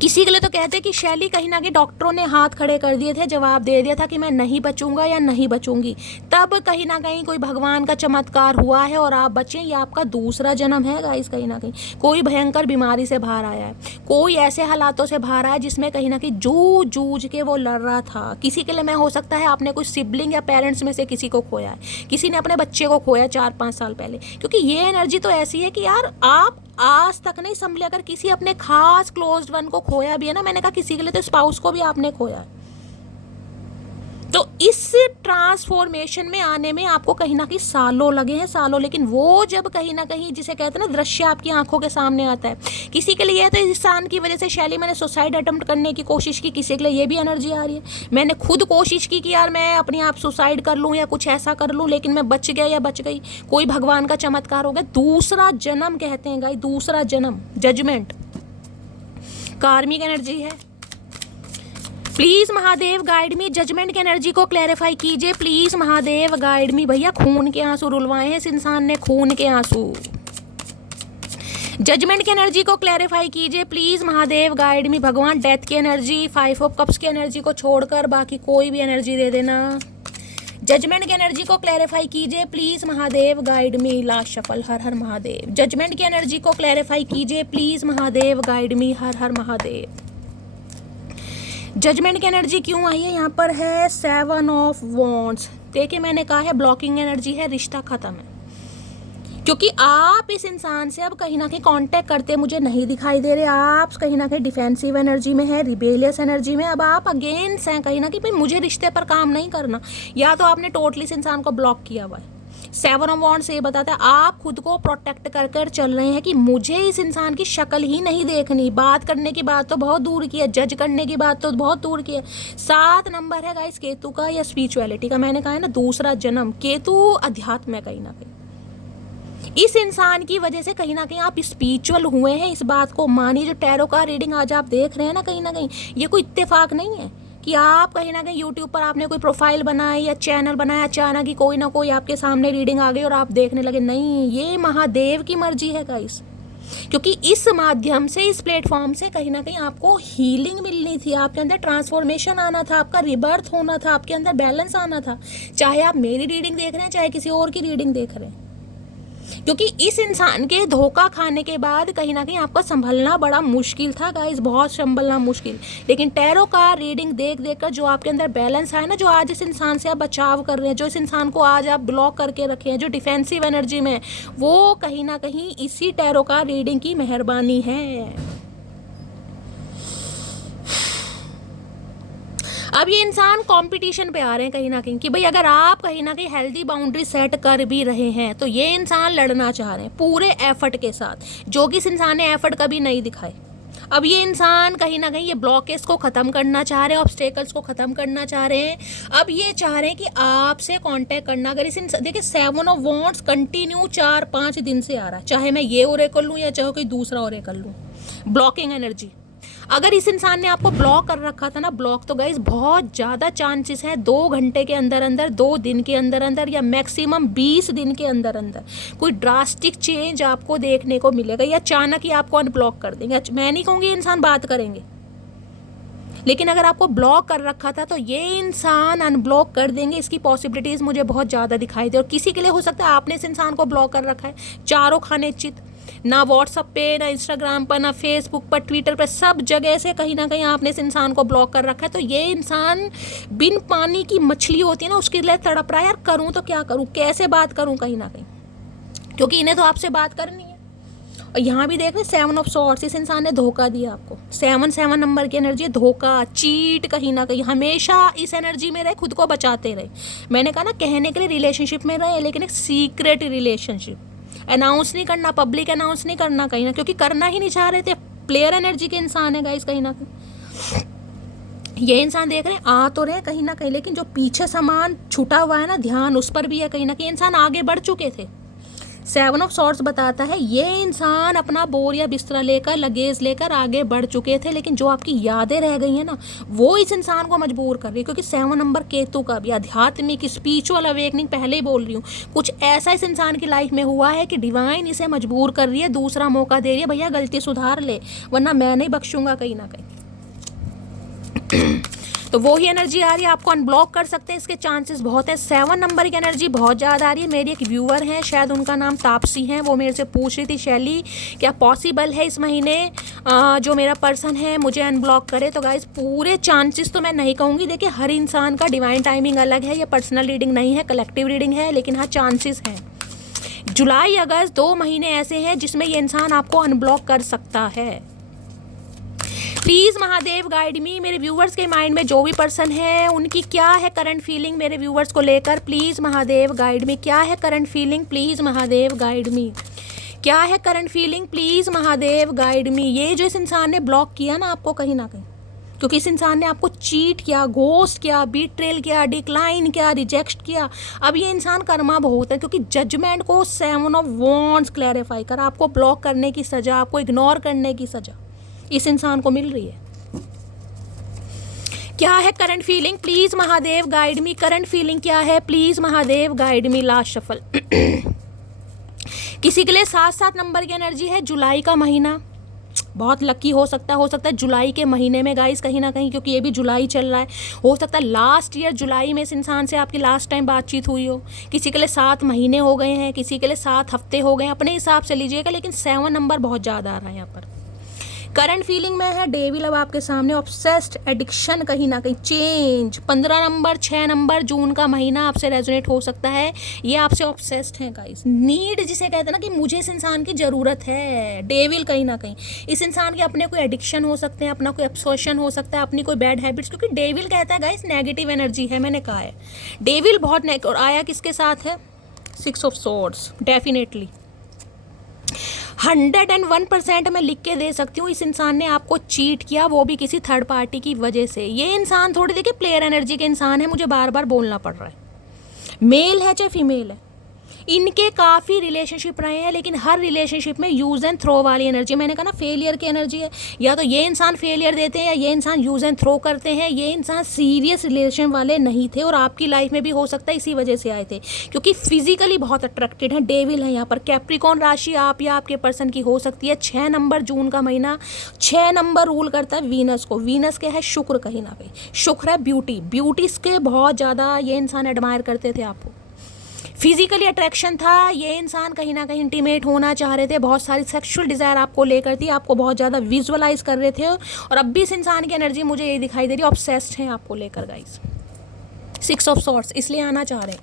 किसी के लिए तो कहते हैं कि शैली कहीं ना कहीं डॉक्टरों ने हाथ खड़े कर दिए थे, जवाब दे दिया था कि मैं नहीं बचूंगा या नहीं बचूंगी, तब कहीं ना कहीं कोई भगवान का चमत्कार हुआ है और आप बचे। ये आपका दूसरा जन्म है गाइस, कहीं ना कहीं कोई भयंकर बीमारी से बाहर आया है, कोई ऐसे हालातों से बाहर आया जिसमें कहीं ना कहीं जूझ के वो लड़ रहा था। किसी के लिए मैं हो सकता है आपने कोई सिबलिंग या पेरेंट्स में से किसी को खोया है, किसी ने अपने बच्चे को खोया 4-5 साल पहले, क्योंकि ये एनर्जी तो ऐसी है कि यार आप आज तक नहीं संभले। अगर किसी अपने खास क्लोज्ड वन को खोया भी है ना, मैंने कहा किसी के लिए तो स्पाउस को भी आपने खोया है, तो इस ट्रांसफॉर्मेशन में आने में आपको कहीं ना कहीं सालों लगे हैं, सालों। लेकिन वो जब कहीं ना कहीं जिसे कहते हैं ना दृश्य आपकी आंखों के सामने आता है, किसी के लिए तो इंसान की वजह से शैली मैंने सुसाइड अटेम्प्ट करने की कोशिश की, किसी के लिए ये भी एनर्जी आ रही है, मैंने खुद कोशिश की कि यार मैं अपने आप सुसाइड कर लूँ या कुछ ऐसा कर लूँ, लेकिन मैं बच गया या बच गई, कोई भगवान का चमत्कार हो गया। दूसरा जन्म कहते हैं गाइस, दूसरा जन्म, जजमेंट कार्मिक एनर्जी है। Please Mahadev guide me, judgment की एनर्जी को क्लैरिफाई कीजिए प्लीज़ महादेव गाइड मी। भैया खून के आंसू रुलवाए हैं इस इंसान ने, खून के आंसू। जजमेंट की एनर्जी को क्लैरिफाई कीजिए प्लीज़ महादेव गाइड मी। भगवान डेथ की एनर्जी, 5 ऑफ कप्स की एनर्जी को छोड़कर बाकी कोई भी एनर्जी दे देना। जजमेंट की एनर्जी को क्लैरिफाई कीजिए please Mahadev guide me. Last shuffle, हर हर महादेव। जजमेंट की एनर्जी को क्लैरिफाई कीजिए प्लीज़ महादेव गाइड मी, हर हर महादेव। जजमेंट की एनर्जी क्यों आई है यहाँ पर है 7 ऑफ वॉन्ड्स। देखिए मैंने कहा है ब्लॉकिंग एनर्जी है, रिश्ता खत्म है, क्योंकि आप इस इंसान से अब कहीं ना कहीं कांटेक्ट करते मुझे नहीं दिखाई दे रहे, आप कहीं ना कहीं डिफेंसिव एनर्जी में है, रिबेलियस एनर्जी में। अब आप अगेंस्ट हैं कहीं ना कहीं, भाई मुझे रिश्ते पर काम नहीं करना, या तो आपने टोटली इस इंसान को ब्लॉक किया हुआ है। 7 ऑफ वॉन्ड्स ये बताता है आप खुद को प्रोटेक्ट कर कर चल रहे हैं कि मुझे इस इंसान की शक्ल ही नहीं देखनी। बात करने की बात तो बहुत दूर की है, जज करने की बात तो बहुत दूर की है। 7 नंबर है गाइस केतु का या स्पिरिचुअलिटी का। मैंने कहा है ना दूसरा जन्म, केतु अध्यात्म है कहीं ना कहीं। इस इंसान की वजह से कहीं ना कहीं आप स्पिरिचुअल हुए हैं, इस बात को मानिए। जो टैरो का रीडिंग आज आप देख रहे हैं ना, कहीं ना कहीं ये कोई इत्तेफाक नहीं है कि आप कहीं ना कहीं यूट्यूब पर आपने कोई प्रोफाइल बनाई या चैनल बनाया, अचानक ही कोई ना कोई आपके सामने रीडिंग आ गई और आप देखने लगे। नहीं, ये महादेव की मर्जी है गाइस, क्योंकि इस माध्यम से, इस प्लेटफॉर्म से कहीं ना कहीं आपको हीलिंग मिलनी थी, आपके अंदर ट्रांसफॉर्मेशन आना था, आपका रिबर्थ होना था, आपके अंदर बैलेंस आना था। चाहे आप मेरी रीडिंग देख रहे हैं, चाहे किसी और की रीडिंग देख रहे हैं, क्योंकि इस इंसान के धोखा खाने के बाद कहीं ना कहीं आपका संभलना बड़ा मुश्किल था गाइस, बहुत संभलना मुश्किल। लेकिन टैरो का रीडिंग देख देख कर जो आपके अंदर बैलेंस आया ना, जो आज इस इंसान से आप बचाव कर रहे हैं, जो इस इंसान को आज आप ब्लॉक करके रखे हैं, जो डिफेंसिव एनर्जी में, वो कहीं ना कहीं इसी टैरो का रीडिंग की मेहरबानी है। अब ये इंसान कंपटीशन पे आ रहे हैं कहीं ना कहीं कि भाई अगर आप कहीं ना कहीं हेल्दी बाउंड्री सेट कर भी रहे हैं तो ये इंसान लड़ना चाह रहे हैं पूरे एफर्ट के साथ, जो कि इस इंसान ने एफर्ट कभी नहीं दिखाए। अब ये इंसान कहीं ना कहीं ये ब्लॉकेज को ख़त्म करना चाह रहे हैं, ऑब्स्टेकल्स को ख़त्म करना चाह रहे हैं। अब ये चाह रहे हैं कि आपसे कांटेक्ट करना। अगर इस इंसान, देखिए 7 ऑफ वॉन्ड्स कंटिन्यू 4-5 दिन से आ रहा है, चाहे मैं ये ओरेकल लूँ या चाहे कोई दूसरा ओरेकल लूँ। ब्लॉकिंग एनर्जी, अगर इस इंसान ने आपको ब्लॉक कर रखा था ना, ब्लॉक तो गाइस बहुत ज़्यादा चांसेस है 2 घंटे के अंदर अंदर, 2 दिन के अंदर अंदर, या मैक्सिमम 20 दिन के अंदर अंदर कोई ड्रास्टिक चेंज आपको देखने को मिलेगा, या अचानक ही आपको अनब्लॉक कर देंगे। मैं नहीं कहूँगी इंसान बात करेंगे, लेकिन अगर आपको ब्लॉक कर रखा था तो ये इंसान अनब्लॉक कर देंगे, इसकी पॉसिबिलिटीज़ मुझे बहुत ज़्यादा दिखाई दे। और किसी के लिए हो सकता है आपने इस इंसान को ब्लॉक कर रखा है, चारों खाने चित, ना व्हाट्सअप पे, ना इंस्टाग्राम पर, ना फेसबुक पर, ट्विटर पर, सब जगह से कहीं ना कहीं आपने इस इंसान को ब्लॉक कर रखा है। तो ये इंसान बिन पानी की मछली होती है ना, उसके लिए तड़प रहा है, यार करूँ तो क्या करूँ, कैसे बात करूँ कहीं ना कहीं, क्योंकि इन्हें तो आपसे बात करनी है। और यहाँ भी देख रहे 7 ऑफ सॉर्ड्स, इस इंसान ने धोखा दिया आपको। 7 नंबर की एनर्जी, धोखा, चीट, कहीं ना कहीं हमेशा इस एनर्जी में रहे, खुद को बचाते रहे। मैंने कहा ना, कहने के लिए रिलेशनशिप में रहे, लेकिन एक सीक्रेट रिलेशनशिप, अनाउंस नहीं करना, पब्लिक अनाउंस नहीं करना कहीं ना, क्योंकि करना ही नहीं चाह रहे थे। प्लेयर एनर्जी के इंसान है गाइस कहीं ना कहीं। ये इंसान देख रहे हैं आ तो रहे कहीं ना कहीं, लेकिन जो पीछे सामान छूटा हुआ है ना, ध्यान उस पर भी है कहीं ना कहीं। इंसान आगे बढ़ चुके थे। 7 ऑफ सॉर्ड्स बताता है ये इंसान अपना बोर या बिस्तरा लेकर, लगेज लेकर आगे बढ़ चुके थे, लेकिन जो आपकी यादें रह गई हैं ना, वो इस इंसान को मजबूर कर रही है। क्योंकि 7 नंबर केतु का भी आध्यात्मिक स्पिरिचुअल अवेकनिंग, पहले ही बोल रही हूँ, कुछ ऐसा इस इंसान की लाइफ में हुआ है कि डिवाइन इसे मजबूर कर रही है, दूसरा मौका दे रही है, भैया गलती सुधार ले वरना मैं नहीं बख्शूंगा कहीं ना कहीं। तो वो ही एनर्जी आ रही है, आपको अनब्लॉक कर सकते हैं, इसके चांसेस बहुत है। 7 नंबर की एनर्जी बहुत ज़्यादा आ रही है। मेरी एक व्यूअर हैं, शायद उनका नाम तापसी है, वो मेरे से पूछ रही थी शैली क्या पॉसिबल है इस महीने जो मेरा पर्सन है मुझे अनब्लॉक करे। तो गाइस पूरे चांसेस तो मैं नहीं कहूँगी, देखिए हर इंसान का डिवाइन टाइमिंग अलग है, ये पर्सनल रीडिंग नहीं है, कलेक्टिव रीडिंग है, लेकिन हाँ चांसेस हैं। जुलाई अगस्त 2 महीने ऐसे हैं जिसमें ये इंसान आपको अनब्लॉक कर सकता है। प्लीज़ महादेव गाइड मी, मेरे व्यूवर्स के माइंड में जो भी पर्सन है उनकी क्या है करंट फीलिंग मेरे व्यूवर्स को लेकर। प्लीज़ महादेव गाइड मी, क्या है current feeling, please Mahadev guide me, क्या है current feeling, please Mahadev guide मी। ये जो इस इंसान ने ब्लॉक किया ना आपको कहीं ना कहीं, क्योंकि इस इंसान ने आपको चीट किया, घोस्ट किया, बीट्रेल किया, डिक्लाइन किया, रिजेक्ट किया। अब ये इंसान कर्मा बहुत है, क्योंकि जजमेंट को 7 ऑफ वॉन्ड्स क्लैरिफाई कर, आपको ब्लॉक करने की सज़ा, आपको इग्नोर करने की सज़ा इस इंसान को मिल रही है। क्या है current feeling, please Mahadev guide me, current feeling क्या है, please Mahadev guide me. Last shuffle. किसी के लिए 7 नंबर की एनर्जी है, जुलाई का महीना बहुत लकी हो सकता है जुलाई के महीने में गाइस कहीं ना कहीं, क्योंकि ये भी जुलाई चल रहा है, हो सकता है लास्ट ईयर जुलाई में इस इंसान से आपकी लास्ट टाइम बातचीत हुई हो। किसी के लिए 7 महीने हो गए हैं, किसी के लिए 7 हफ्ते हो गए हैं, अपने हिसाब से लीजिएगा, लेकिन 7 नंबर बहुत ज़्यादा आ रहा है यहाँ पर। करंट फीलिंग में है डेविल अब आपके सामने, ऑब्सेस्ड, एडिक्शन, कहीं ना कहीं चेंज। 15 नंबर 6 नंबर जून का महीना आपसे रेजोनेट हो सकता है, ये आपसे ऑब्सेस्ड है गाइस। नीड जिसे कहते हैं ना कि मुझे इस इंसान की ज़रूरत है, डेविल कहीं ना कहीं इस इंसान के अपने कोई एडिक्शन हो सकते हैं, अपना कोई एब्सोर्शन हो सकता है, अपनी कोई बैड हैबिट्स, क्योंकि डेविल कहता है गाइस नेगेटिव एनर्जी है, मैंने कहा है डेविल बहुत और आया किसके साथ है, 6 ऑफ सॉर्ड्स। डेफिनेटली 101% मैं लिख के दे सकती हूँ, इस इंसान ने आपको चीट किया, वो भी किसी थर्ड पार्टी की वजह से। ये इंसान थोड़ी देखिए प्लेयर एनर्जी के इंसान है, मुझे बार बार बोलना पड़ रहा है, मेल है चाहे फीमेल है, इनके काफ़ी रिलेशनशिप रहे हैं, लेकिन हर रिलेशनशिप में यूज़ एंड थ्रो वाली एनर्जी, मैंने कहा ना फेलियर की एनर्जी है, या तो ये इंसान फेलियर देते हैं या ये इंसान यूज़ एंड थ्रो करते हैं। ये इंसान सीरियस रिलेशन वाले नहीं थे और आपकी लाइफ में भी हो सकता है इसी वजह से आए थे, क्योंकि फिजिकली बहुत अट्रैक्टेड हैं, डेविल है यहाँ पर। कैप्रिकॉन राशि आप या आपके पर्सन की हो सकती है। 6 नंबर जून का महीना, 6 नंबर रूल करता है वीनस को, वीनस के है शुक्र कहीं ना कहीं, शुक्र है ब्यूटी, ब्यूटी के बहुत ज़्यादा ये इंसान एडमायर करते थे आपको, फिजिकली अट्रैक्शन था, ये इंसान कहीं ना कहीं इंटीमेट होना चाह रहे थे, बहुत सारी सेक्सुअल डिज़ायर आपको लेकर थी, आपको बहुत ज़्यादा विजुअलाइज कर रहे थे, और अब भी इस इंसान की एनर्जी मुझे ये दिखाई दे रही है, ऑब्सेस्ड हैं आपको लेकर गाइस। 6 ऑफ सॉर्ड्स इसलिए आना चाह रहे हैं।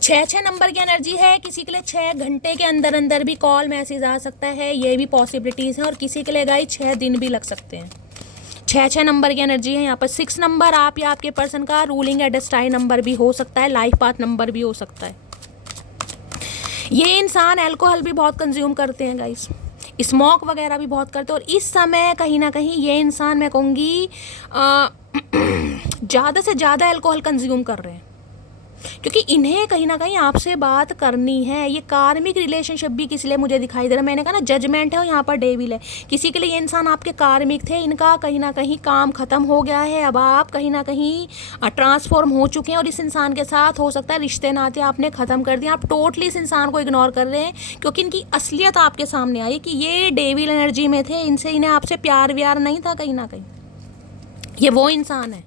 6 नंबर की एनर्जी है, किसी के लिए 6 घंटे के अंदर अंदर भी कॉल मैसेज आ सकता है, ये भी पॉसिबिलिटीज़ हैं, और किसी के लिए गाइस 6 दिन भी लग सकते हैं। 6 नंबर की एनर्जी है यहाँ पर। 6 नंबर आप या आपके पर्सन का रूलिंग या डेस्टाइन नंबर भी हो सकता है, लाइफ पाथ नंबर भी हो सकता है। ये इंसान अल्कोहल भी बहुत कंज्यूम करते हैं गाइस, स्मोक वगैरह भी बहुत करते हैं, और इस समय कहीं ना कहीं ये इंसान मैं कहूँगी ज़्यादा से ज़्यादा अल्कोहल कंज्यूम कर रहे हैं, क्योंकि इन्हें कहीं ना कहीं आपसे बात करनी है। ये कार्मिक रिलेशनशिप भी किस लिए मुझे दिखाई दे रहा है, मैंने कहा ना जजमेंट है और यहाँ पर डेविल है। किसी के लिए ये इंसान आपके कार्मिक थे, इनका कहीं ना कहीं काम खत्म हो गया है, अब आप कहीं ना कहीं ट्रांसफॉर्म हो चुके हैं, और इस इंसान के साथ हो सकता है रिश्ते नाते आपने ख़त्म कर दिए, आप टोटली इस इंसान को इग्नोर कर रहे हैं, क्योंकि इनकी असलियत आपके सामने आई कि ये डेविल एनर्जी में थे, इनसे इन्हें आपसे प्यार व्यार नहीं था कहीं ना कहीं। ये वो इंसान है।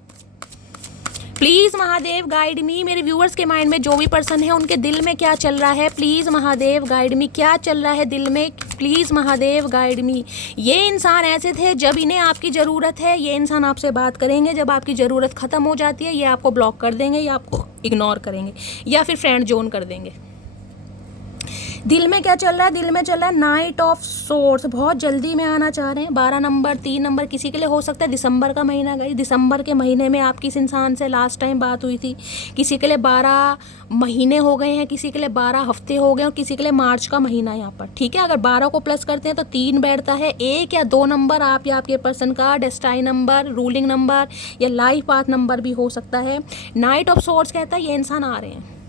प्लीज़ महादेव गाइड मी, मेरे व्यूअर्स के माइंड में जो भी पर्सन है उनके दिल में क्या चल रहा है, प्लीज़ महादेव गाइड मी, क्या चल रहा है दिल में, प्लीज़ महादेव गाइड मी। ये इंसान ऐसे थे जब इन्हें आपकी ज़रूरत है, ये इंसान आपसे बात करेंगे, जब आपकी ज़रूरत ख़त्म हो जाती है ये आपको ब्लॉक कर देंगे या आपको इग्नोर करेंगे या फिर फ्रेंड जोन कर देंगे। दिल में क्या चल रहा है, दिल में चल रहा है नाइट ऑफ सोर्स, बहुत जल्दी में आना चाह रहे हैं। 12 नंबर 3 नंबर किसी के लिए हो सकता है दिसंबर का महीना गई, दिसंबर के महीने में आपकी इस इंसान से लास्ट टाइम बात हुई थी। किसी के लिए 12 महीने हो गए हैं, किसी के लिए 12 हफ्ते हो गए और किसी के लिए मार्च का महीना यहाँ पर, ठीक है। अगर 12 को प्लस करते हैं तो 3 बैठता है, 1 या 2 नंबर आप या आपके पर्सन का डेस्टाइन नंबर, रूलिंग नंबर या लाइफ पाथ नंबर भी हो सकता है। नाइट ऑफ सोर्स कहता है ये इंसान आ रहे हैं,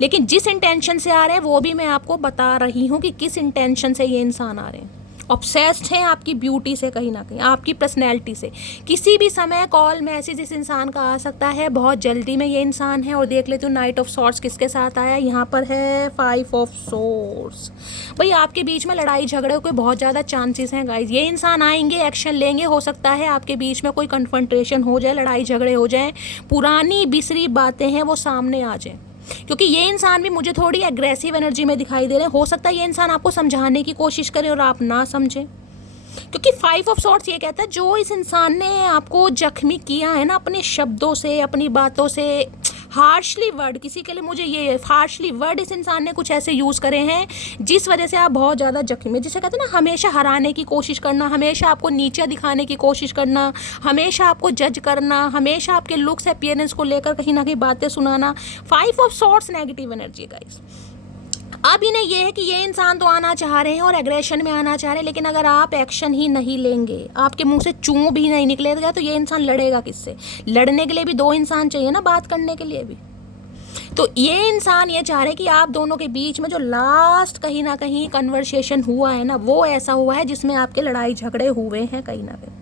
लेकिन जिस इंटेंशन से आ रहे हैं वो भी मैं आपको बता रही हूँ कि किस इंटेंशन से ये इंसान आ रहे हैं। ऑब्सेस्ड हैं आपकी ब्यूटी से, कहीं ना कहीं आपकी पर्सनैलिटी से। किसी भी समय कॉल मैसेज इस इंसान का आ सकता है, बहुत जल्दी में ये इंसान है। और देख लेते हो नाइट ऑफ सॉर्ट्स किसके साथ आया, यहाँ पर है 5 ऑफ सोर्ट्स। भाई आपके बीच में लड़ाई झगड़े के बहुत ज़्यादा चांसेस हैं गाइज। ये इंसान आएंगे, एक्शन लेंगे, हो सकता है आपके बीच में कोई कन्फ्रंटेशन हो जाए, लड़ाई झगड़े हो जाए, पुरानी बिसरी बातें हैं वो सामने आ जाए। क्योंकि ये इंसान भी मुझे थोड़ी एग्रेसिव एनर्जी में दिखाई दे रहे हैं। हो सकता है ये इंसान आपको समझाने की कोशिश करे और आप ना समझें, क्योंकि 5 ऑफ सॉर्ट्स ये कहता है जो इस इंसान ने आपको जख्मी किया है ना अपने शब्दों से, अपनी बातों से, हार्शली वर्ड, किसी के लिए मुझे ये हार्शली वर्ड इस इंसान ने कुछ ऐसे यूज़ करे हैं जिस वजह से आप बहुत ज़्यादा जख्मी, जिसे कहते हैं ना हमेशा हराने की कोशिश करना, हमेशा आपको नीचे दिखाने की कोशिश करना, हमेशा आपको जज करना, हमेशा आपके लुक्स अपीयरेंस को लेकर कहीं ना कहीं बातें सुनाना। 5 of sorts negative energy guys. अब इन्हें यह है कि ये इंसान तो आना चाह रहे हैं और एग्रेशन में आना चाह रहे हैं, लेकिन अगर आप एक्शन ही नहीं लेंगे, आपके मुंह से चूं भी नहीं निकलेगा, तो ये इंसान लड़ेगा किससे। लड़ने के लिए भी 2 इंसान चाहिए ना, बात करने के लिए भी। तो ये इंसान ये चाह रहे हैं कि आप दोनों के बीच में जो लास्ट कहीं ना कहीं कन्वर्सेशन हुआ है ना, वो ऐसा हुआ है जिसमें आपके लड़ाई झगड़े हुए हैं कहीं ना कहीं।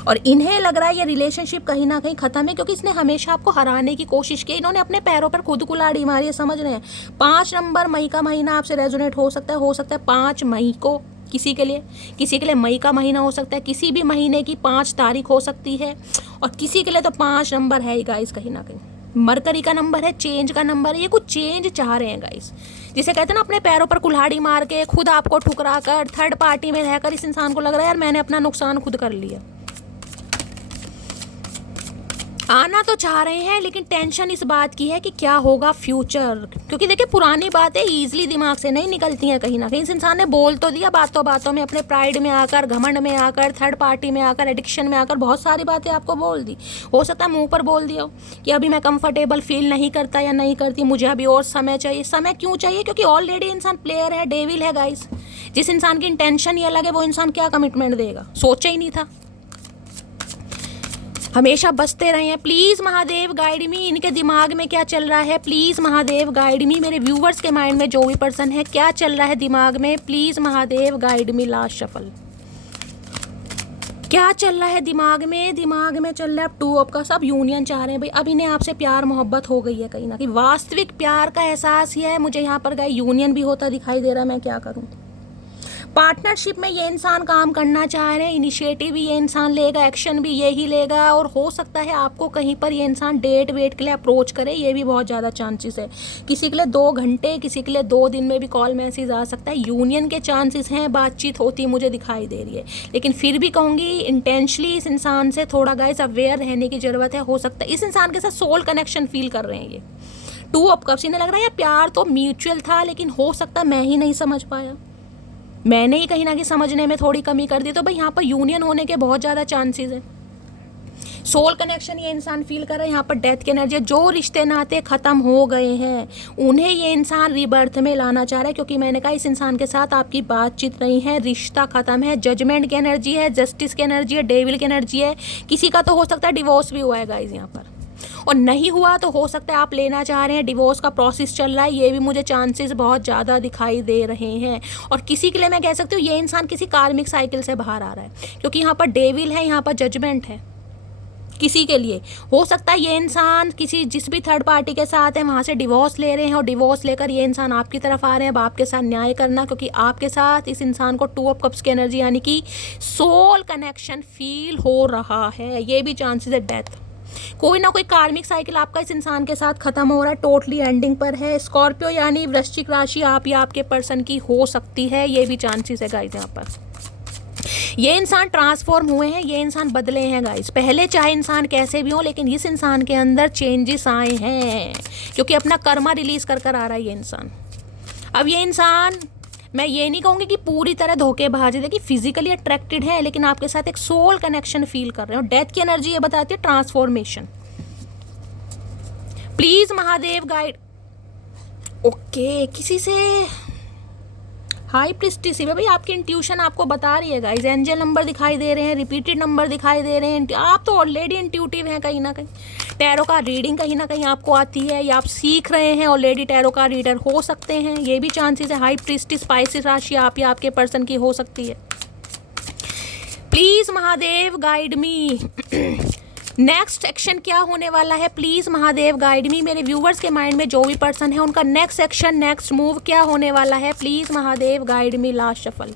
और इन्हें लग रहा है ये रिलेशनशिप कहीं ना कहीं ख़त्म है, क्योंकि इसने हमेशा आपको हराने की कोशिश की। इन्होंने अपने पैरों पर खुद कुल्हाड़ी मारी है, समझ रहे हैं। 5 नंबर मई का महीना आपसे रेजोनेट हो सकता है 5 मई को किसी के लिए मई का महीना हो सकता है, किसी भी महीने की 5 तारीख हो सकती है, और किसी के लिए तो 5 नंबर है ही गाइस कहीं ना कहीं। मरकरी का नंबर है, चेंज का नंबर है, ये कुछ चेंज चाह रहे हैं गाइस। जिसे कहते हैं ना अपने पैरों पर कुल्हाड़ी मार के, खुद आपको ठुकरा कर, थर्ड पार्टी में रहकर इस इंसान को लग रहा है यार मैंने अपना नुकसान खुद कर लिया। आना तो चाह रहे हैं, लेकिन टेंशन इस बात की है कि क्या होगा फ्यूचर, क्योंकि देखिए पुरानी बातें ईजिली दिमाग से नहीं निकलती हैं कहीं ना कहीं। इस इंसान ने बोल तो दिया बातों बातों में, अपने प्राइड में आकर, घमंड में आकर, थर्ड पार्टी में आकर, एडिक्शन में आकर बहुत सारी बातें आपको बोल दी। हो सकता है मुंह पर बोल दिया हो कि अभी मैं कंफर्टेबल फील नहीं करता या नहीं करती, मुझे अभी और समय चाहिए। समय क्यों चाहिए, क्योंकि ऑलरेडी इंसान प्लेयर है, डेविल है गाइस। जिस इंसान की इंटेंशन ही अलग है वो इंसान क्या कमिटमेंट देगा, सोचा ही नहीं था। हमेशा बसते रहे हैं। प्लीज़ महादेव गाइड मी, इनके दिमाग में क्या चल रहा है, प्लीज़ महादेव गाइड मी। मेरे व्यूवर्स के माइंड में जो भी पर्सन है क्या चल रहा है दिमाग में, please Mahadev guide me. Last shuffle क्या चल रहा है दिमाग में, दिमाग में चल रहा है 2 ऑफ का। सब यूनियन चाह रहे हैं भाई, अब इन्हें आपसे प्यार मोहब्बत हो गई है कहीं ना कहीं, वास्तविक प्यार का एहसास ही है। मुझे यहाँ पर गाय यूनियन भी होता दिखाई दे रहा है, मैं क्या करूँ। पार्टनरशिप में ये इंसान काम करना चाह रहे हैं, इनिशिएटिव भी ये इंसान लेगा, एक्शन भी यही लेगा, और हो सकता है आपको कहीं पर ये इंसान डेट वेट के लिए अप्रोच करे, ये भी बहुत ज़्यादा चांसेस है। किसी के लिए 2 घंटे, किसी के लिए 2 दिन में भी कॉल मैसेज आ सकता है। यूनियन के चांसेस हैं, बातचीत होती मुझे दिखाई दे रही है, लेकिन फिर भी कहूँगी इंटेंशनली इस इंसान से थोड़ा गाइस अवेयर रहने की ज़रूरत है। हो सकता है इस इंसान के साथ सोल कनेक्शन फील कर रहे हैं ये 2 ऑफ कप्स। इन्हें लग रहा है यार प्यार तो म्यूचुअल था, लेकिन हो सकता है मैं ही नहीं समझ पाया, मैंने ही कहीं ना कहीं समझने में थोड़ी कमी कर दी। तो भाई यहाँ पर यूनियन होने के बहुत ज़्यादा चांसेस हैं। सोल कनेक्शन ये इंसान फील कर रहा है। यहाँ पर डेथ की एनर्जी, जो रिश्ते नाते ख़त्म हो गए हैं उन्हें ये इंसान रीबर्थ में लाना चाह रहा है, क्योंकि मैंने कहा इस इंसान के साथ आपकी बातचीत नहीं है, रिश्ता ख़त्म है। जजमेंट की एनर्जी है, जस्टिस की एनर्जी है, डेविल की एनर्जी है। किसी का तो हो सकता है डिवोर्स भी हुआ है गाइस यहाँ पर, और नहीं हुआ तो हो सकता है आप लेना चाह रहे हैं, डिवोर्स का प्रोसेस चल रहा है, ये भी मुझे चांसेस बहुत ज़्यादा दिखाई दे रहे हैं। और किसी के लिए मैं कह सकती हूँ ये इंसान किसी कार्मिक साइकिल से बाहर आ रहा है, क्योंकि यहाँ पर डेविल है, यहाँ पर जजमेंट है। किसी के लिए हो सकता है ये इंसान किसी जिस भी थर्ड पार्टी के साथ है वहाँ से डिवोर्स ले रहे हैं और डिवोर्स लेकर ये इंसान आपकी तरफ आ रहे हैं अब आपके साथ न्याय करना, क्योंकि आपके साथ इस इंसान को 2 ऑफ कप्स की एनर्जी यानी कि सोल कनेक्शन फील हो रहा है। ये भी चांसेस है डेथ, कोई ना कोई कार्मिक साइकिल आपका इस इंसान के साथ खत्म हो रहा है, टोटली एंडिंग पर है। स्कॉर्पियो यानी वृश्चिक राशि आप या आपके पर्सन की हो सकती है, ये भी चांसेस है गाइस। यहाँ पर ये इंसान ट्रांसफॉर्म हुए हैं, ये इंसान बदले हैं गाइस। पहले चाहे इंसान कैसे भी हो लेकिन इस इंसान के अंदर चेंजेस आए हैं, क्योंकि अपना कर्मा रिलीज कर कर आ रहा है ये इंसान। अब ये इंसान, मैं ये नहीं कहूँगी कि पूरी तरह धोखेबाज है, देखिए फिजिकली अट्रैक्टेड है लेकिन आपके साथ एक सोल कनेक्शन फील कर रहे हो। डेथ की एनर्जी ये बताती है transformation. Please Mahadev guide. Okay, किसी से हाई प्रिस्टिस भाई आपकी इंट्यूशन आपको बता रही है गाइस। एंजल नंबर दिखाई दे रहे हैं, रिपीटेड नंबर दिखाई दे रहे हैं, आप तो ऑलरेडी इंट्यूटिव हैं कहीं ना कहीं। टैरो का रीडिंग कहीं ना कहीं आपको आती है या आप सीख रहे हैं, ऑलरेडी टैरो का रीडर हो सकते हैं, ये भी चांसेस है। हाई प्रिस्टिस स्पाइसिस राशि आप या आपके पर्सन की हो सकती है। Please Mahadev guide me, next action क्या होने वाला है, प्लीज महादेव गाइड मी। मेरे व्यूवर्स के माइंड में जो भी पर्सन है उनका नेक्स्ट एक्शन, नेक्स्ट मूव क्या होने वाला है, please Mahadev guide me. Last shuffle,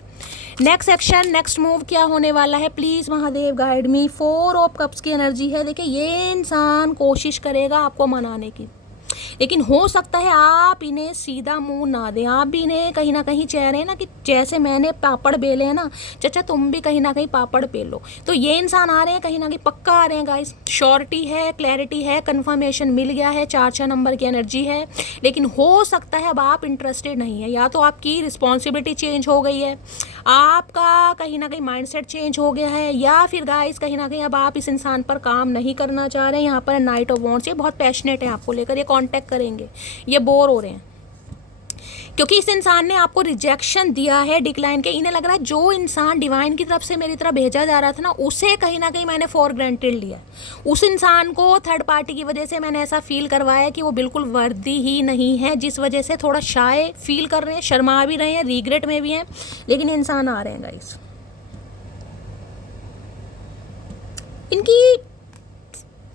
next action, next move क्या होने वाला है, please Mahadev guide me. 4 of cups की एनर्जी है। देखिए ये इंसान कोशिश करेगा आपको मनाने की, लेकिन हो सकता है आप इन्हें सीधा मुंह ना दें। आप भी इन्हें कहीं ना कहीं चाह रहे हैं ना कि जैसे मैंने पापड़ बेले हैं ना चाचा तुम भी कहीं ना कहीं पापड़ बेलो। तो ये इंसान आ रहे हैं कहीं ना कहीं, पक्का आ रहे हैं गाइस। श्योरिटी है, क्लैरिटी है, कंफर्मेशन मिल गया है, 4 नंबर की एनर्जी है। लेकिन हो सकता है अब आप इंटरेस्टेड नहीं है, या तो आपकी रिस्पॉन्सिबिलिटी चेंज हो गई है, आपका कहीं ना कहीं माइंडसेट चेंज हो गया है, या फिर गाइस कहीं ना कहीं अब आप इस इंसान पर काम नहीं करना चाह रहे हैं। यहाँ पर नाइट ऑफ वॉन्ड्स, ये बहुत पैशनेट है आपको लेकर, ये कांटेक्ट करेंगे, ये बोर हो रहे हैं क्योंकि इस इंसान ने आपको रिजेक्शन दिया है, डिक्लाइन के। इन्हें लग रहा है जो इंसान डिवाइन की तरफ से मेरी तरफ भेजा जा रहा था ना उसे कहीं ना कहीं मैंने फॉर ग्रांटेड लिया। उस इंसान को थर्ड पार्टी की वजह से मैंने ऐसा फील करवाया कि वो बिल्कुल वर्दी ही नहीं है, जिस वजह से थोड़ा शाय फील कर रहे हैं, शर्मा भी रहे हैं, रिग्रेट में भी हैं। लेकिन इंसान आ रहे हैं गाइस, इनकी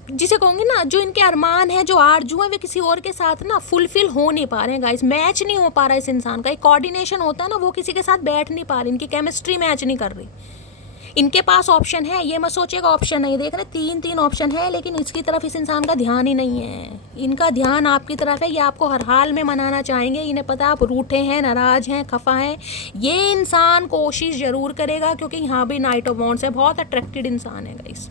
जिसे कहूँगी ना जो इनके अरमान है, जो आरजू है, वे किसी और के साथ ना फुलफिल हो नहीं पा रहे हैं गाइस। मैच नहीं हो पा रहा इस इंसान का, एक कोऑर्डिनेशन होता है ना वो किसी के साथ बैठ नहीं पा रही, इनकी केमिस्ट्री मैच नहीं कर रही। इनके पास ऑप्शन है, ये मत सोचिएगा ऑप्शन नहीं देख रहे, 3 ऑप्शन है, लेकिन इसकी तरफ इस इंसान का ध्यान ही नहीं है। इनका ध्यान आपकी तरफ है, ये आपको हर हाल में मनाना चाहेंगे। इन्हें पता आप रूठे हैं, नाराज हैं, खफा हैं। ये इंसान कोशिश जरूर करेगा क्योंकि यहाँ भी नाइट ऑफ वॉन्ड्स है, बहुत अट्रैक्टेड इंसान है गाइस।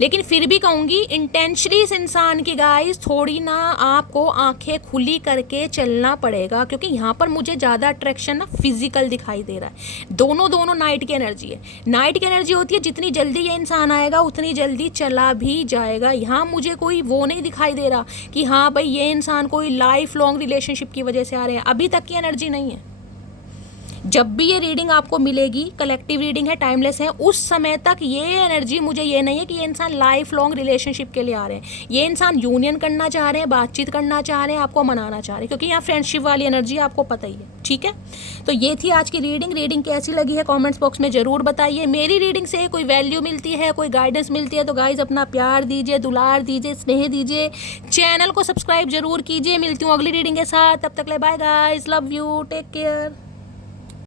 लेकिन फिर भी कहूँगी इंटेंशनली इस इंसान की गाइस थोड़ी ना आपको आंखें खुली करके चलना पड़ेगा, क्योंकि यहाँ पर मुझे ज़्यादा अट्रैक्शन ना फिजिकल दिखाई दे रहा है। दोनों नाइट की एनर्जी है। नाइट की एनर्जी होती है जितनी जल्दी ये इंसान आएगा उतनी जल्दी चला भी जाएगा। यहाँ मुझे कोई वो नहीं दिखाई दे रहा कि हाँ भाई ये इंसान कोई लाइफ लॉन्ग रिलेशनशिप की वजह से आ रहे हैं, अभी तक की एनर्जी नहीं है। जब भी ये रीडिंग आपको मिलेगी, कलेक्टिव रीडिंग है, टाइमलेस है, उस समय तक ये एनर्जी मुझे ये नहीं है कि ये इंसान लाइफ लॉन्ग रिलेशनशिप के लिए आ रहे हैं। ये इंसान यूनियन करना चाह रहे हैं, बातचीत करना चाह रहे हैं, आपको मनाना चाह रहे हैं, क्योंकि यहाँ फ्रेंडशिप वाली एनर्जी आपको पता ही है। ठीक है, तो ये थी आज की रीडिंग कैसी लगी है कॉमेंट्स बॉक्स में ज़रूर बताइए। मेरी रीडिंग से कोई वैल्यू मिलती है, कोई गाइडेंस मिलती है तो गाइज अपना प्यार दीजिए, दुलार दीजिए, स्नेह दीजिए, चैनल को सब्सक्राइब जरूर कीजिए। मिलती हूँ अगली रीडिंग के साथ, तब तक ले bye guys, love you, take care.